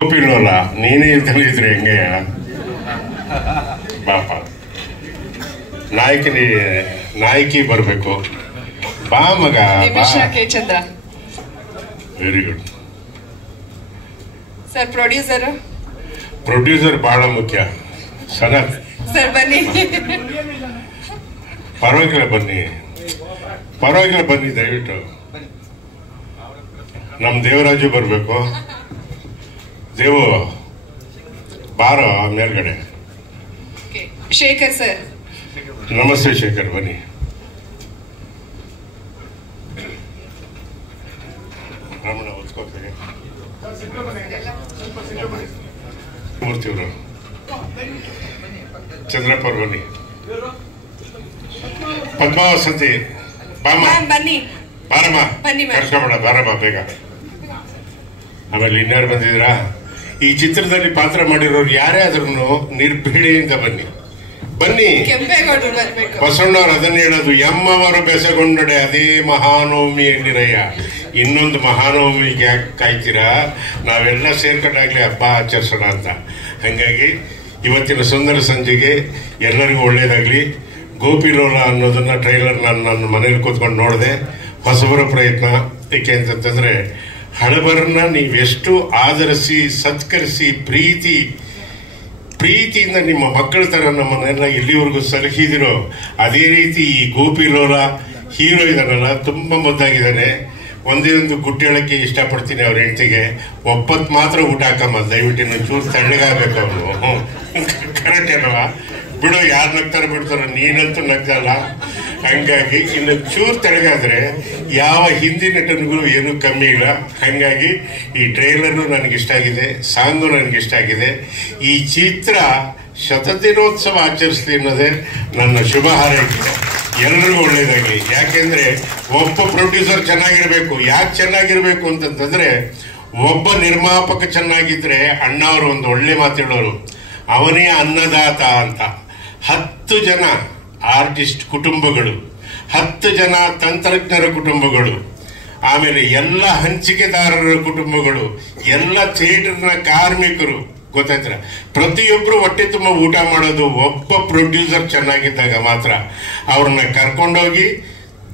ಒಪ್ಪಿಲ್ವಲ್ಲ ನೀನೇ ಇದ್ರೆ ಹೆಂಗೆ ಪಾಪ ನಾಯಕಿ ಬರಬೇಕು ಬಾ ಮಗ ಚಂದ್ರ ವೆರಿ ಗುಡ್ ಸರ್ ಪ್ರೊಡ್ಯೂಸರ್ ಬಹಳ ಮುಖ್ಯ ಸನತ್ ಸರ್ ಬನ್ನಿ ಪರವಾಗಿಲ್ಲ ಬನ್ನಿ ದಯವಿಟ್ಟು ನಮ್ಮ ದೇವರಾಜು ಬರಬೇಕು ದೇವು ಬಾರೋ ಮೇಲ್ಗಡೆ ಶೇಖರ್ ಸರ್ ನಮಸ್ತೆ ಶೇಖರ್ ಬನ್ನಿ ರಮಣ ಓದ್ಕೋತೀನಿ ಮೂರ್ತಿಯವರು ಚಂದ್ರಪ್ಪ ಅವ್ರು ಬನ್ನಿ ಪದ್ಮಾವಸಂತಿ ಬನ್ನಿ ಬಾರಮ್ಮ ಕರ್ಸ್ಕೊಬೇಡ ಬಾರಮ್ಮ ಬೇಗ ಆಮೇಲೆ ಇನ್ಯಾರು ಬಂದಿದ್ದೀರಾ ಈ ಚಿತ್ರದಲ್ಲಿ ಪಾತ್ರ ಮಾಡಿರೋರು ಯಾರೇ ಆದ್ರೂ ನಿರ್ಭೀಡೆಯಿಂದ ಬನ್ನಿ ಬಸವಣ್ಣವ್ರು ಅದನ್ನ ಹೇಳೋದು ಎಮ್ಮವರು ಬೆಸಗೊಂಡಡೆ ಅದೇ ಮಹಾನವಮಿ ಎನ್ನಿರಯ್ಯ ಇನ್ನೊಂದು ಮಹಾನವಮಿಗೆ ಕಾಯ್ತೀರಾ ನಾವೆಲ್ಲ ಸೇರ್ಕೊಂಡಾಗ್ಲಿ ಹಬ್ಬ ಆಚರಿಸೋಣ ಅಂತ ಹಂಗಾಗಿ ಇವತ್ತಿನ ಸುಂದರ ಸಂಜೆಗೆ ಎಲ್ಲರಿಗೂ ಒಳ್ಳೇದಾಗ್ಲಿ ಗೋಪಿಲೋಲ ಅನ್ನೋದನ್ನ ಟ್ರೈಲರ್ ನನ್ನ ಮನೇಲಿ ಕೂತ್ಕೊಂಡು ನೋಡಿದೆ ಹೊಸಬರ ಪ್ರಯತ್ನ ಏಕೆ ಅಂತಂತಂದ್ರೆ ಹಳಬರನ್ನ ನೀವೆಷ್ಟು ಆದರಿಸಿ ಸತ್ಕರಿಸಿ ಪ್ರೀತಿಯಿಂದ ನಿಮ್ಮ ಮಕ್ಕಳ ತರ ನಮ್ಮನ್ನೆಲ್ಲ ಇಲ್ಲಿವರೆಗೂ ಸಲಹಿದಿರೋ ಅದೇ ರೀತಿ ಈ ಗೋಪಿಲೋಲ ಹೀರೋ ಇದನ್ನಲ್ಲ ತುಂಬಾ ಮುದ್ದಾಗಿದ್ದಾನೆ ಒಂದೇ ಒಂದು ಗುಟ್ಟೇಳಕ್ಕೆ ಇಷ್ಟಪಡ್ತೀನಿ ಅವ್ರ ಹೆಂಡತಿಗೆ ಒಪ್ಪತ್ತು ಮಾತ್ರ ಊಟ ಹಾಕಮ್ಮ ದಯವಿಟ್ಟು ಇನ್ನು ಚೂರು ತಣ್ಣಗಾಗಬೇಕು ಅವನು ಕರೆಕ್ಟ್ ಏನವಾ ಬಿಡು ಯಾರು ನಗ್ತಾರೋ ಬಿಡ್ತಾರೋ ನೀನಂತೂ ನಗ್ದಲ್ಲ ಹಂಗಾಗಿ ಇನ್ನು ಚೂರು ತೆಳಗಾದ್ರೆ ಯಾವ ಹಿಂದಿ ನಟನಿಗೂ ಏನೂ ಕಮ್ಮಿ ಇಲ್ಲ ಹಂಗಾಗಿ ಈ ಟ್ರೈಲರು ನನಗಿಷ್ಟ ಆಗಿದೆ ಸಾಂಗು ನನಗಿಷ್ಟ ಆಗಿದೆ ಈ ಚಿತ್ರ ಶತದಿನೋತ್ಸವ ಆಚರಿಸ್ಲಿ ಅನ್ನೋದೇ ನನ್ನ ಶುಭ ಹಾರೈಕೆ ಎಲ್ಲರಿಗೂ ಒಳ್ಳೇದಾಗಲಿ ಯಾಕೆಂದ್ರೆ ಒಬ್ಬ ಪ್ರೊಡ್ಯೂಸರ್ ಚೆನ್ನಾಗಿರ್ಬೇಕು ಯಾಕೆ ಚೆನ್ನಾಗಿರ್ಬೇಕು ಅಂತಂತಂದ್ರೆ ಒಬ್ಬ ನಿರ್ಮಾಪಕ ಚೆನ್ನಾಗಿದ್ರೆ ಅಣ್ಣ ಅವರು ಒಂದು ಒಳ್ಳೆ ಮಾತು ಹೇಳೋರು ಅವನೇ ಅನ್ನದಾತ ಅಂತ 10 ಜನ ಆರ್ಟಿಸ್ಟ್ ಕುಟುಂಬಗಳು 10 ಜನ ತಂತ್ರಜ್ಞರ ಕುಟುಂಬಗಳು ಆಮೇಲೆ ಎಲ್ಲ ಹಂಚಿಕೆದಾರರ ಕುಟುಂಬಗಳು ಎಲ್ಲ ಥಿಯೇಟರ್ನ ಕಾರ್ಮಿಕರು ಗೊತ್ತಾಯ್ತರ ಪ್ರತಿಯೊಬ್ರು ಹೊಟ್ಟೆ ತುಂಬ ಊಟ ಮಾಡೋದು ಒಬ್ಬ ಪ್ರೊಡ್ಯೂಸರ್ ಚೆನ್ನಾಗಿದ್ದಾಗ ಮಾತ್ರ ಅವ್ರನ್ನ ಕರ್ಕೊಂಡೋಗಿ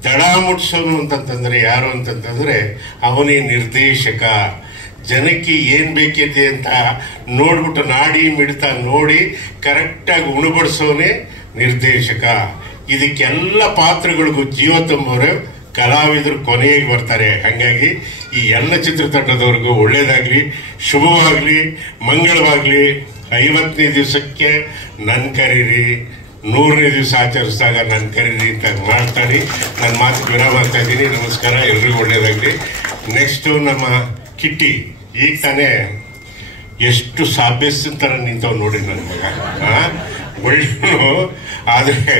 ದಡ ಮುಟ್ಸೋನು ಅಂತಂತಂದ್ರೆ ಯಾರು ಅಂತಂತಂದ್ರೆ ಅವನೇ ನಿರ್ದೇಶಕ ಜನಕ್ಕೆ ಏನ್ ಬೇಕಿದೆ ಅಂತ ನೋಡ್ಬಿಟ್ಟು ನಾಡಿ ಮಿಡ್ತಾ ನೋಡಿ ಕರೆಕ್ಟಾಗಿ ಉಣಬಡಿಸೋನೆ ನಿರ್ದೇಶಕ ಇದಕ್ಕೆಲ್ಲ ಪಾತ್ರಗಳಿಗೂ ಜೀವ ತುಂಬೋರು ಕಲಾವಿದರು ಕೊನೆಗೆ ಬರ್ತಾರೆ ಹಂಗಾಗಿ ಈ ಎಲ್ಲ ಚಿತ್ರತಂಡದವ್ರಿಗೂ ಒಳ್ಳೇದಾಗ್ಲಿ ಶುಭವಾಗ್ಲಿ ಮಂಗಳವಾಗ್ಲಿ 50ನೇ ದಿವಸಕ್ಕೆ ನನ್ ಕರೀರಿ 100ನೇ ದಿವಸ ಆಚರಿಸಿದಾಗ ನನ್ ಕರೀರಿ ಅಂತ ಮಾಡ್ತಾನೆ ನನ್ನ ಮಾತು ವಿರಾಮ ಮಾಡ್ತಾ ಇದ್ದೀನಿ ನಮಸ್ಕಾರ ಎಲ್ರಿಗೂ ಒಳ್ಳೇದಾಗ್ಲಿ ನೆಕ್ಸ್ಟ್ ನಮ್ಮ ಕಿಟ್ಟಿ ಈಗ ತಾನೇ ಎಷ್ಟು ಸಾಭ್ಯಸ್ತ ತರ ನಿಂತವ್ ನೋಡಿ ನನ್ನ ಮಗ ಒಳ್ಳೆ ಆದ್ರೆ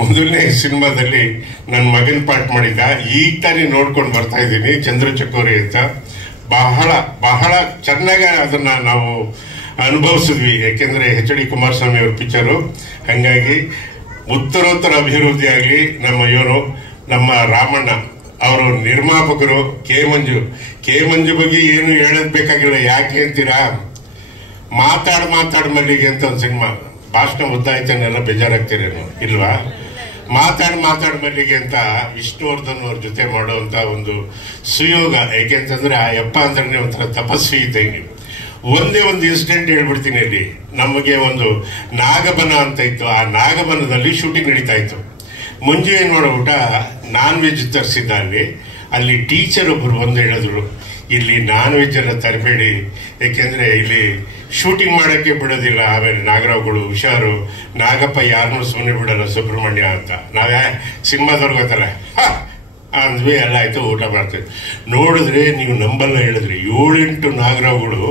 ಮೊದಲನೇ ಸಿನಿಮಾದಲ್ಲಿ ನನ್ನ ಮಗನ ಪಾಠ ಮಾಡಿದ್ದ ಈಗ ತಾನೇ ನೋಡ್ಕೊಂಡು ಬರ್ತಾ ಇದ್ದೀನಿ ಚಂದ್ರಚಕೋರಿ ಅಂತ ಬಹಳ ಬಹಳ ಚೆನ್ನಾಗಿ ಅದನ್ನ ನಾವು ಅನುಭವಿಸಿದ್ವಿ ಯಾಕೆಂದ್ರೆ ಎಚ್ ಡಿ ಕುಮಾರಸ್ವಾಮಿ ಅವ್ರ ಪಿಕ್ಚರು ಹಂಗಾಗಿ ಉತ್ತರೋತ್ತರ ಅಭಿವೃದ್ಧಿ ಆಗಲಿ ನಮ್ಮ ರಾಮಣ್ಣ ಅವರು ನಿರ್ಮಾಪಕರು ಕೆ ಮಂಜು ಬಗ್ಗೆ ಏನು ಹೇಳೋದ್ ಬೇಕಾಗಿಲ್ಲ ಯಾಕೆ ಅಂತೀರಾ ಮಾತಾಡ್ ಮಲ್ಲಿಗೆ ಅಂತ ಒಂದು ಸಿನಿಮಾ ಭಾಷಣ ಉದ್ದಾಯ್ತನೆಲ್ಲ ಬೇಜಾರಾಗ್ತೀರೇನು ಇಲ್ವಾ ಮಾತಾಡ್ ಮಲ್ಲಿಗೆ ಅಂತ ವಿಷ್ಣುವರ್ಧನ್ ಅವ್ರ ಜೊತೆ ಮಾಡುವಂತ ಒಂದು ಸುಯೋಗ ಯಾಕೆಂತಂದ್ರೆ ಆ ಯಪ್ಪ ಅಂದ್ರೆ ಒಂಥರ ತಪಸ್ವಿ ಇದ್ದಂಗೆ ಒಂದೇ ಒಂದು ಇನ್ಸಿಡೆಂಟ್ ಹೇಳ್ಬಿಡ್ತೀನಿ ಅಲ್ಲಿ ನಮಗೆ ಒಂದು ನಾಗಬನ ಅಂತ ಇತ್ತು ಆ ನಾಗಬನದಲ್ಲಿ ಶೂಟಿಂಗ್ ನಡೀತಾ ಇತ್ತು ಮುಂಜು ಏನ್ ಮಾಡೋಬಿಟ್ಟ ನಾನ್ ವೆಜ್ ತರಿಸಿದ್ದ ಅಲ್ಲಿ ಟೀಚರ್ ಒಬ್ರು ಬಂದು ಹೇಳಿದ್ರು ಇಲ್ಲಿ ನಾನ್ ವೆಜ್ ಎಲ್ಲ ತರಬೇಡಿ ಯಾಕೆಂದ್ರೆ ಇಲ್ಲಿ ಶೂಟಿಂಗ್ ಮಾಡಕ್ಕೆ ಬಿಡೋದಿಲ್ಲ ಆಮೇಲೆ ನಾಗರಾವ್ಗಳು ಹುಷಾರು ನಾಗಪ್ಪ ಯಾರನ್ನೂ ಸುಮ್ಮನೆ ಬಿಡಲ್ಲ ಸುಬ್ರಹ್ಮಣ್ಯ ಅಂತ ನಾವೇ ಸಿನಿಮಾದವ್ರಿಗೆ ಗೊತ್ತಲ್ಲ ಅಂದ್ವಿ ಎಲ್ಲ ಆಯ್ತು ಊಟ ಮಾಡ್ತೀವಿ ನೋಡಿದ್ರೆ ನೀವು ನಂಬಲ್ಲ ಹೇಳಿದ್ರಿ 7-8 ನಾಗರಾವ್ಗಳು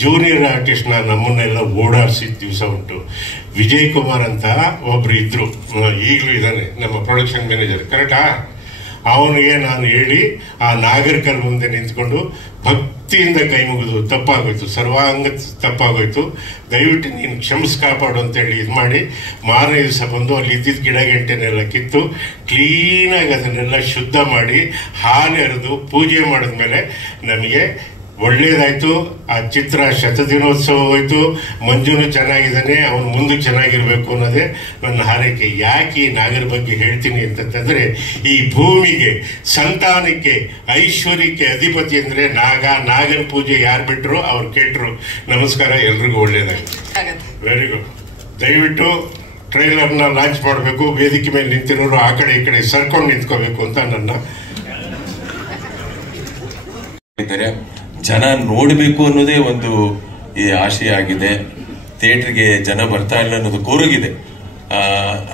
ಜೂನಿಯರ್ ಆರ್ಟಿಸ್ಟ್ ನಮ್ಮನ್ನೆಲ್ಲ ಓಡಾಡ್ಸಿದ ದಿವಸ ಉಂಟು ವಿಜಯ್ ಕುಮಾರ್ ಅಂತ ಒಬ್ರು ಇದ್ರು ಈಗಲೂ ಇದ್ದಾನೆ ನಮ್ಮ ಪ್ರೊಡಕ್ಷನ್ ಮ್ಯಾನೇಜರ್ ಕರೆಕ್ಟಾ ಅವನಿಗೆ ನಾನು ಹೇಳಿ ಆ ನಾಗರಿಕರ ಮುಂದೆ ನಿಂತ್ಕೊಂಡು ಭಕ್ತಿಯಿಂದ ಕೈ ಮುಗಿದು ತಪ್ಪಾಗೋಯ್ತು ಸರ್ವಾಂಗ ತಪ್ಪಾಗೋಯ್ತು ದಯವಿಟ್ಟು ನೀನು ಕ್ಷಮಿಸ್ ಕಾಪಾಡು ಅಂತೇಳಿ ಇದು ಮಾಡಿ ಮಾರನೇ ದಿವಸ ಬಂದು ಅಲ್ಲಿ ಇದ್ದಿದ್ದ ಗಿಡ ಗಂಟೆನೆಲ್ಲ ಕಿತ್ತು ಕ್ಲೀನಾಗಿ ಅದನ್ನೆಲ್ಲ ಶುದ್ಧ ಮಾಡಿ ಹಾಲೆರೆದು ಪೂಜೆ ಮಾಡಿದ್ಮೇಲೆ ನಮಗೆ ಒಳ್ಳೇದಾಯ್ತು. ಆ ಚಿತ್ರ ಶತದಿನೋತ್ಸವ ಹೋಯ್ತು, ಮಂಜುನು ಚೆನ್ನಾಗಿದ್ದಾನೆ, ಅವನು ಮುಂದಕ್ಕೆ ಚೆನ್ನಾಗಿರ್ಬೇಕು ಅನ್ನೋದೇ ನನ್ನ ಹಾರೈಕೆ. ಯಾಕೆ ಈ ನಾಗರ ಬಗ್ಗೆ ಹೇಳ್ತೀನಿ ಅಂತಂದ್ರೆ, ಈ ಭೂಮಿಗೆ, ಸಂತಾನಕ್ಕೆ, ಐಶ್ವರ್ಯಕ್ಕೆ ಅಧಿಪತಿ ಅಂದ್ರೆ ನಾಗನ ಪೂಜೆ ಯಾರು ಬಿಟ್ರು ಅವ್ರು ಕೆಟ್ರು. ನಮಸ್ಕಾರ, ಎಲ್ರಿಗೂ ಒಳ್ಳೇದಾಗಿ. Very good. ದಯವಿಟ್ಟು ಟ್ರೈಲರ್ನ ಲಾಂಚ್ ಮಾಡಬೇಕು. ವೇದಿಕೆ ಮೇಲೆ ನಿಂತಿರೋರು ಆ ಕಡೆ ಈ ಕಡೆ ಸರ್ಕೊಂಡು ನಿಂತ್ಕೋಬೇಕು ಅಂತ ನನ್ನ ಜನ ನೋಡಬೇಕು ಅನ್ನೋದೇ ಒಂದು ಈ ಆಶಯ ಆಗಿದೆ. ಥಿಯೇಟರ್ಗೆ ಜನ ಬರ್ತಾ ಇಲ್ಲ ಅನ್ನೋದು ಕೊರಗಿದೆ.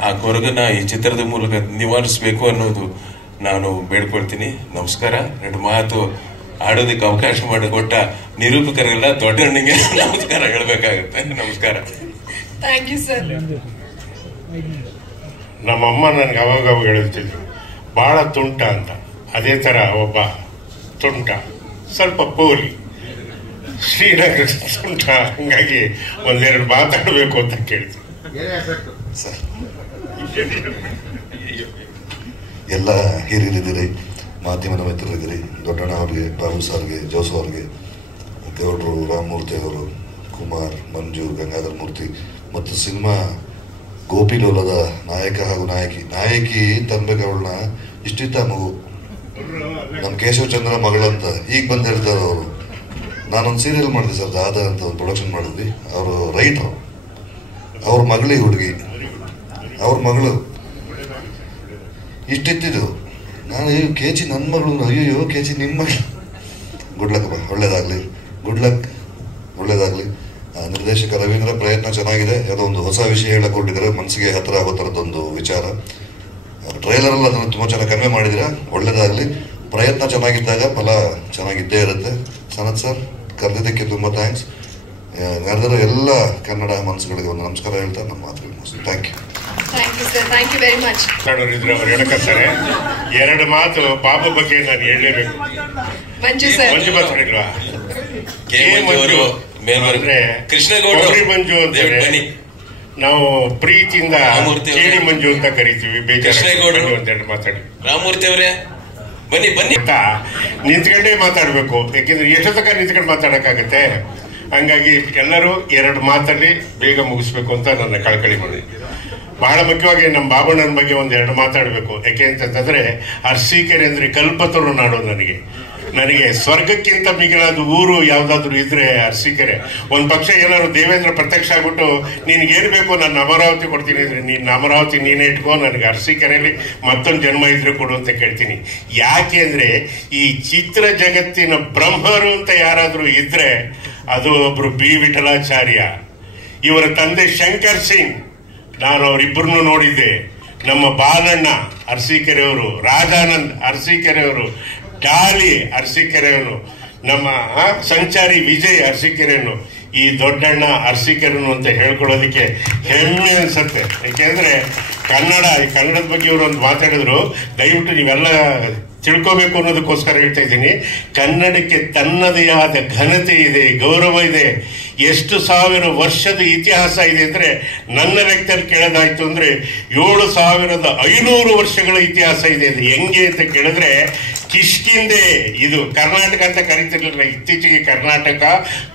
ಆ ಕೊರಗನ್ನ ಈ ಚಿತ್ರದ ಮೂಲಕ ನಿವಾರಿಸಬೇಕು ಅನ್ನೋದು ನಾನು ಬೇಡ್ಕೊಳ್ತೀನಿ. ನಮಸ್ಕಾರ. 2 ಮಾತು ಆಡೋದಕ್ಕೆ ಅವಕಾಶ ಮಾಡಿಕೊಟ್ಟ ನಿರೂಪಕರೆಲ್ಲ ದೊಡ್ಡಣ್ಣಿಗೆ ನಮಸ್ಕಾರ ಹೇಳ್ಬೇಕಾಗುತ್ತೆ. ನಮಸ್ಕಾರ. Thank you sir. ನಮ್ಮಮ್ಮ ನನಗೆ ಅವಾಗ ಹೇಳ್ತಿದ್ರು, ಬಹಳ ತುಂಟ ಅಂತ. ಅದೇ ತರ ಒಬ್ಬ ತುಂಟ, ಸ್ವಲ್ಪ ಪೋಲಿ, ಶ್ರೀನಗರ ತುಂಟ. ಹಂಗಾಗಿ ಒಂದೆರಡು ಮಾತಾಡಬೇಕು ಅಂತ ಕೇಳ್ತೀನಿ. ಎಲ್ಲ ಹಿರಿಯರಿದ್ದೀರಿ, ಮಾಧ್ಯಮದ ಮಿತ್ರರಿದ್ದೀರಿ. ದೊಡ್ಡಣ್ಣ ಅವ್ರಿಗೆ, ಬಾಬು ಸರ್ಗೆ, ಜೋಸು ಅವ್ರಿಗೆ, ದೇವಡ್ರು, ರಾಮಮೂರ್ತಿ ಅವರು, ಕುಮಾರ್, ಮಂಜು, ಗಂಗಾಧರ ಮೂರ್ತಿ ಮತ್ತು ಸಿನಿಮಾ ಗೋಪಿಲೋಲದ ನಾಯಕ ಹಾಗೂ ನಾಯಕಿ ತನ್ಬೇಕವಳನ್ನ ಇಷ್ಟಿತ್ತ ಮಗು, ನಮ್ಮ ಕೇಶವ ಚಂದ್ರ ಮಗಳಂತ ಈಗ ಬಂದು ಹೇಳ್ತಾರೆ ಅವರು. ನಾನೊಂದು ಸೀರಿಯಲ್ ಮಾಡಿದೆ ಸರ್, ದಾದ ಅಂತ ಒಂದು ಪ್ರೊಡಕ್ಷನ್ ಮಾಡಿದ್ವಿ. ಅವರು ರೈಟ್ರು, ಅವ್ರ ಮಗಳು ಹುಡುಗಿ, ಅವ್ರ ಮಗಳು ಇಷ್ಟಿತ್ತಿದ್ದು. ನಾನು ಕೇಚಿ ನನ್ನ ಮಗಳು, ಅಯ್ಯೋ ಕೇಚಿ ನಿಮ್ಮ ಮಗಳು. ಗುಡ್ ಲಕ್, ಒಳ್ಳೇದಾಗಲಿ, ಗುಡ್ ಲಕ್, ಒಳ್ಳೇದಾಗಲಿ. ನಿರ್ದೇಶಕ ರವೀಂದ್ರ ಪ್ರಯತ್ನ ಚೆನ್ನಾಗಿದೆ. ಯಾವುದೋ ಒಂದು ಹೊಸ ವಿಷಯ ಹೇಳಕ್ ಹೊರಟಿದ್ದಾರೆ, ಮನಸ್ಸಿಗೆ ಹತ್ತಿರ ಆಗೋ ಥರದ್ದೊಂದು ವಿಚಾರ. ಟ್ರೈಲರಲ್ಲಿ ಅದನ್ನು ತುಂಬ ಚೆನ್ನಾಗಿ ಕನ್ವೆ ಮಾಡಿದಿರ, ಒಳ್ಳೇದಾಗಲಿ. ಪ್ರಯತ್ನ ಚೆನ್ನಾಗಿದ್ದಾಗ ಫಲ ಚೆನ್ನಾಗಿದ್ದೇ ಇರುತ್ತೆ. ಸನತ್ ಸರ್ ಕರೆದಿದ್ದಕ್ಕೆ ತುಂಬ ಥ್ಯಾಂಕ್ಸ್. ನಡೆದಿರೋ ಎಲ್ಲ ಕನ್ನಡ ಮನಸ್ಸುಗಳಿಗೆ ಒಂದು ನಮಸ್ಕಾರ ಹೇಳ್ತಾ ನಮ್ಮ ಮಾತುಗಳು ಮುಗಿಸ್ತೀನಿ. Thank you. Thank you very much. ಇದ್ರೆ ಅವ್ರು ಹೇಳಕತ್ತಾರೆ. 2 ಮಾತು ಬಾಬು ಬಗ್ಗೆ ನಾನು ಹೇಳಲೇಬೇಕು. ಮಂಜು ಮಾತಾಡಿಲ್ವಾ? ಕೃಷ್ಣಗೌಡ್ರಿ ಮಂಜು ಅಂತ ನಾವು ಪ್ರೀತಿಯಿಂದ ಕೇಳಿ ಮಂಜು ಅಂತ ಕರಿತೀವಿ. ಬೇಜಾರು ಅಂತ ಮಾತಾಡಿ. ರಾಮಮೂರ್ತಿ ಅವರೇ ಬನ್ನಿ ಬನ್ನಿ ಅಂತ ನಿಂತ್ಕೊಂಡೇ ಮಾತಾಡ್ಬೇಕು. ಯಾಕೆಂದ್ರೆ ಎಷ್ಟೊತ್ತಕ ನಿಂತ್ಕೊಂಡು ಮಾತಾಡಕ್ಕಾಗತ್ತೆ. ಹಂಗಾಗಿ ಎಲ್ಲರೂ 2 ಮಾತಲ್ಲಿ ಬೇಗ ಮುಗಿಸ್ಬೇಕು ಅಂತ ನನ್ನ ಕಳಕಳಿ ಮಾಡಿ. ಬಹಳ ಮುಖ್ಯವಾಗಿ ನಮ್ಮ ಬಾಬಣ್ಣನ ಬಗ್ಗೆ 2 ಮಾತಾಡಬೇಕು. ಯಾಕೆ ಅಂತಂದ್ರೆ, ಅರಸೀಕೆರೆ ಅಂದ್ರೆ ಕಲ್ಪತರು ನಾಡು. ನನಗೆ ಸ್ವರ್ಗಕ್ಕಿಂತ ಮಿಗಿಲಾದ ಊರು ಯಾವ್ದಾದ್ರು ಇದ್ರೆ ಅರಸೀಕೆರೆ. ಒಂದ್ ಪಕ್ಷ ಏನಾದ್ರು ದೇವೇಂದ್ರ ಪ್ರತ್ಯಕ್ಷ ಆಗ್ಬಿಟ್ಟು ನಿನ್ಗೇನ್ ಬೇಕು ನಾನು ಅಮರಾವತಿ ಕೊಡ್ತೀನಿ ಅಂದ್ರೆ, ನೀನ್ ಅಮರಾವತಿ ನೀನೇ ಇಟ್ಕೋ, ನನಗೆ ಅರಸೀಕೆರೆಯಲ್ಲಿ ಮತ್ತೊಂದು ಜನ್ಮ ಇದ್ರೆ ಕೊಡು ಅಂತ ಕೇಳ್ತೀನಿ. ಯಾಕೆ ಅಂದ್ರೆ, ಈ ಚಿತ್ರ ಜಗತ್ತಿನ ಬ್ರಹ್ಮರು ಅಂತ ಯಾರಾದ್ರೂ ಇದ್ರೆ ಅದು ಒಬ್ರು ಬಿ ವಿಠಲಾಚಾರ್ಯ. ಇವರ ತಂದೆ ಶಂಕರ್ ಸಿಂಗ್, ನಾನು ಅವರಿಬ್ಬರನ್ನು ನೋಡಿದ್ದೆ. ನಮ್ಮ ಬಾಲಣ್ಣ ಅರಸೀಕೆರೆಯವರು, ರಾಜಾನಂದ್ ಅರಸೀಕೆರೆಯವರು, ಡಾಲಿ ಅರಸೀಕೆರೆಯವನು, ನಮ್ಮ ಸಂಚಾರಿ ವಿಜಯ್ ಅರಸೀಕೆರೆಯವನು. ಈ ದೊಡ್ಡಣ್ಣ ಅರಸೀಕೆರೆನು ಅಂತ ಹೇಳ್ಕೊಳ್ಳೋದಕ್ಕೆ ಹೆಮ್ಮೆ ಅನ್ಸತ್ತೆ. ಯಾಕೆಂದ್ರೆ ಕನ್ನಡದ ಬಗ್ಗೆ ಇವರು ಒಂದು ಮಾತಾಡಿದ್ರು. ದಯವಿಟ್ಟು ನೀವೆಲ್ಲ ತಿಳ್ಕೋಬೇಕು ಅನ್ನೋದಕ್ಕೋಸ್ಕರ ಹೇಳ್ತಾ ಇದ್ದೀನಿ. ಕನ್ನಡಕ್ಕೆ ತನ್ನದೇ ಆದ ಘನತೆ ಇದೆ, ಗೌರವ ಇದೆ. ಎಷ್ಟು ಸಾವಿರ ವರ್ಷದ ಇತಿಹಾಸ ಇದೆ ಅಂದ್ರೆ, ನನ್ನ ಲೆಕ್ಕದಲ್ಲಿ ಕೇಳೋದಾಯ್ತು ಅಂದ್ರೆ 7500 ವರ್ಷಗಳ ಇತಿಹಾಸ ಇದೆ. ಇದು ಹೆಂಗೆ ಅಂತ ಕೇಳಿದ್ರೆ, ಕಿಷ್ಕಿಂದೆ ಇದು ಕರ್ನಾಟಕ ಅಂತ ಕರೀತಿರ್ಲಿಲ್ಲ. ಇತ್ತೀಚೆಗೆ ಕರ್ನಾಟಕ,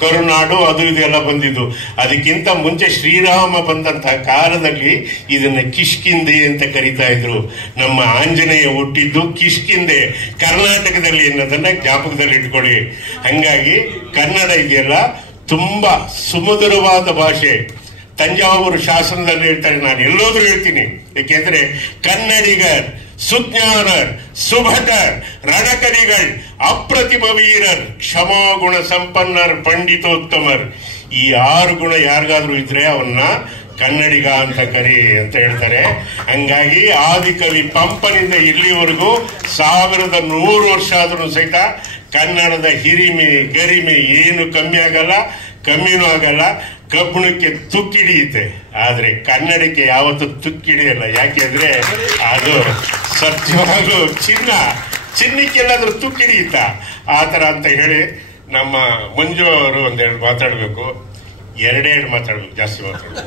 ಕರುನಾಡು, ಅದು ಇದು ಎಲ್ಲ ಬಂದಿದ್ದು. ಅದಕ್ಕಿಂತ ಮುಂಚೆ ಶ್ರೀರಾಮ ಬಂದಂತಹ ಕಾಲದಲ್ಲಿ ಇದನ್ನ ಕಿಷ್ಕಿಂದೆ ಅಂತ ಕರೀತಾ ಇದ್ರು. ನಮ್ಮ ಆಂಜನೇಯ ಹುಟ್ಟಿದ್ದು ಕಿಷ್ಕಿಂದೆ ಕರ್ನಾಟಕದಲ್ಲಿ ಅನ್ನೋದನ್ನ ಜ್ಞಾಪಕದಲ್ಲಿ ಇಟ್ಕೊಳ್ಳಿ. ಹಂಗಾಗಿ ಕನ್ನಡ ಇದೆಯಲ್ಲ ತುಂಬಾ ಸುಮಧುರವಾದ ಭಾಷೆ. ತಂಜಾವೂರು ಶಾಸನದಲ್ಲಿ ಹೇಳ್ತಾರೆ, ನಾನು ಎಲ್ಲೋದ್ರೂ ಹೇಳ್ತೀನಿ. ಯಾಕೆಂದ್ರೆ ಕನ್ನಡಿಗರ್, ಸುಜ್ಞಾನರ್, ಸುಭಟರ್, ರಣಕರಿಗಳ್, ಅಪ್ರತಿಮ ವೀರರ್, ಕ್ಷಮಾಗುಣ ಸಂಪನ್ನರ್, ಪಂಡಿತೋತ್ತಮರ್. ಈ 6 ಗುಣ ಯಾರಿಗಾದ್ರೂ ಇದ್ರೆ ಅವನ್ನ ಕನ್ನಡಿಗ ಅಂತ ಕರಿ ಅಂತ ಹೇಳ್ತಾರೆ. ಹಂಗಾಗಿ ಆದಿಕವಿ ಪಂಪನಿಂದ ಇಲ್ಲಿವರೆಗೂ 1100 ವರ್ಷ ಆದ್ರೂ ಸಹಿತ ಕನ್ನಡದ ಹಿರಿಮೆ ಗರಿಮೆ ಏನು ಕಮ್ಮಿ ಆಗಲ್ಲ, ಕಮ್ಮಿನೂ ಆಗಲ್ಲ. ಕಬ್ಬಣಕ್ಕೆ ತುಕ್ಕಿಡಿಯುತ್ತೆ, ಆದ್ರೆ ಕನ್ನಡಕ್ಕೆ ಯಾವತ್ತೂ ತುಕ್ಕಿಡಿಯಲ್ಲ. ಯಾಕೆಂದ್ರೆ ಅದು ಸತ್ಯವಾಗ್ಲೂ ಚಿನ್ನಕ್ಕೆಲ್ಲಾದ್ರೂ ತುಕ್ಕಿಡಿಯುತ್ತ ಆ ತರ ಅಂತ ಹೇಳಿ ನಮ್ಮ ಮಂಜು ಅವರು 2 ಮಾತಾಡ್ಬೇಕು. 2 ಮಾತಾಡ್ಬೇಕು, ಜಾಸ್ತಿ ಮಾತಾಡ್ಬೇಕು.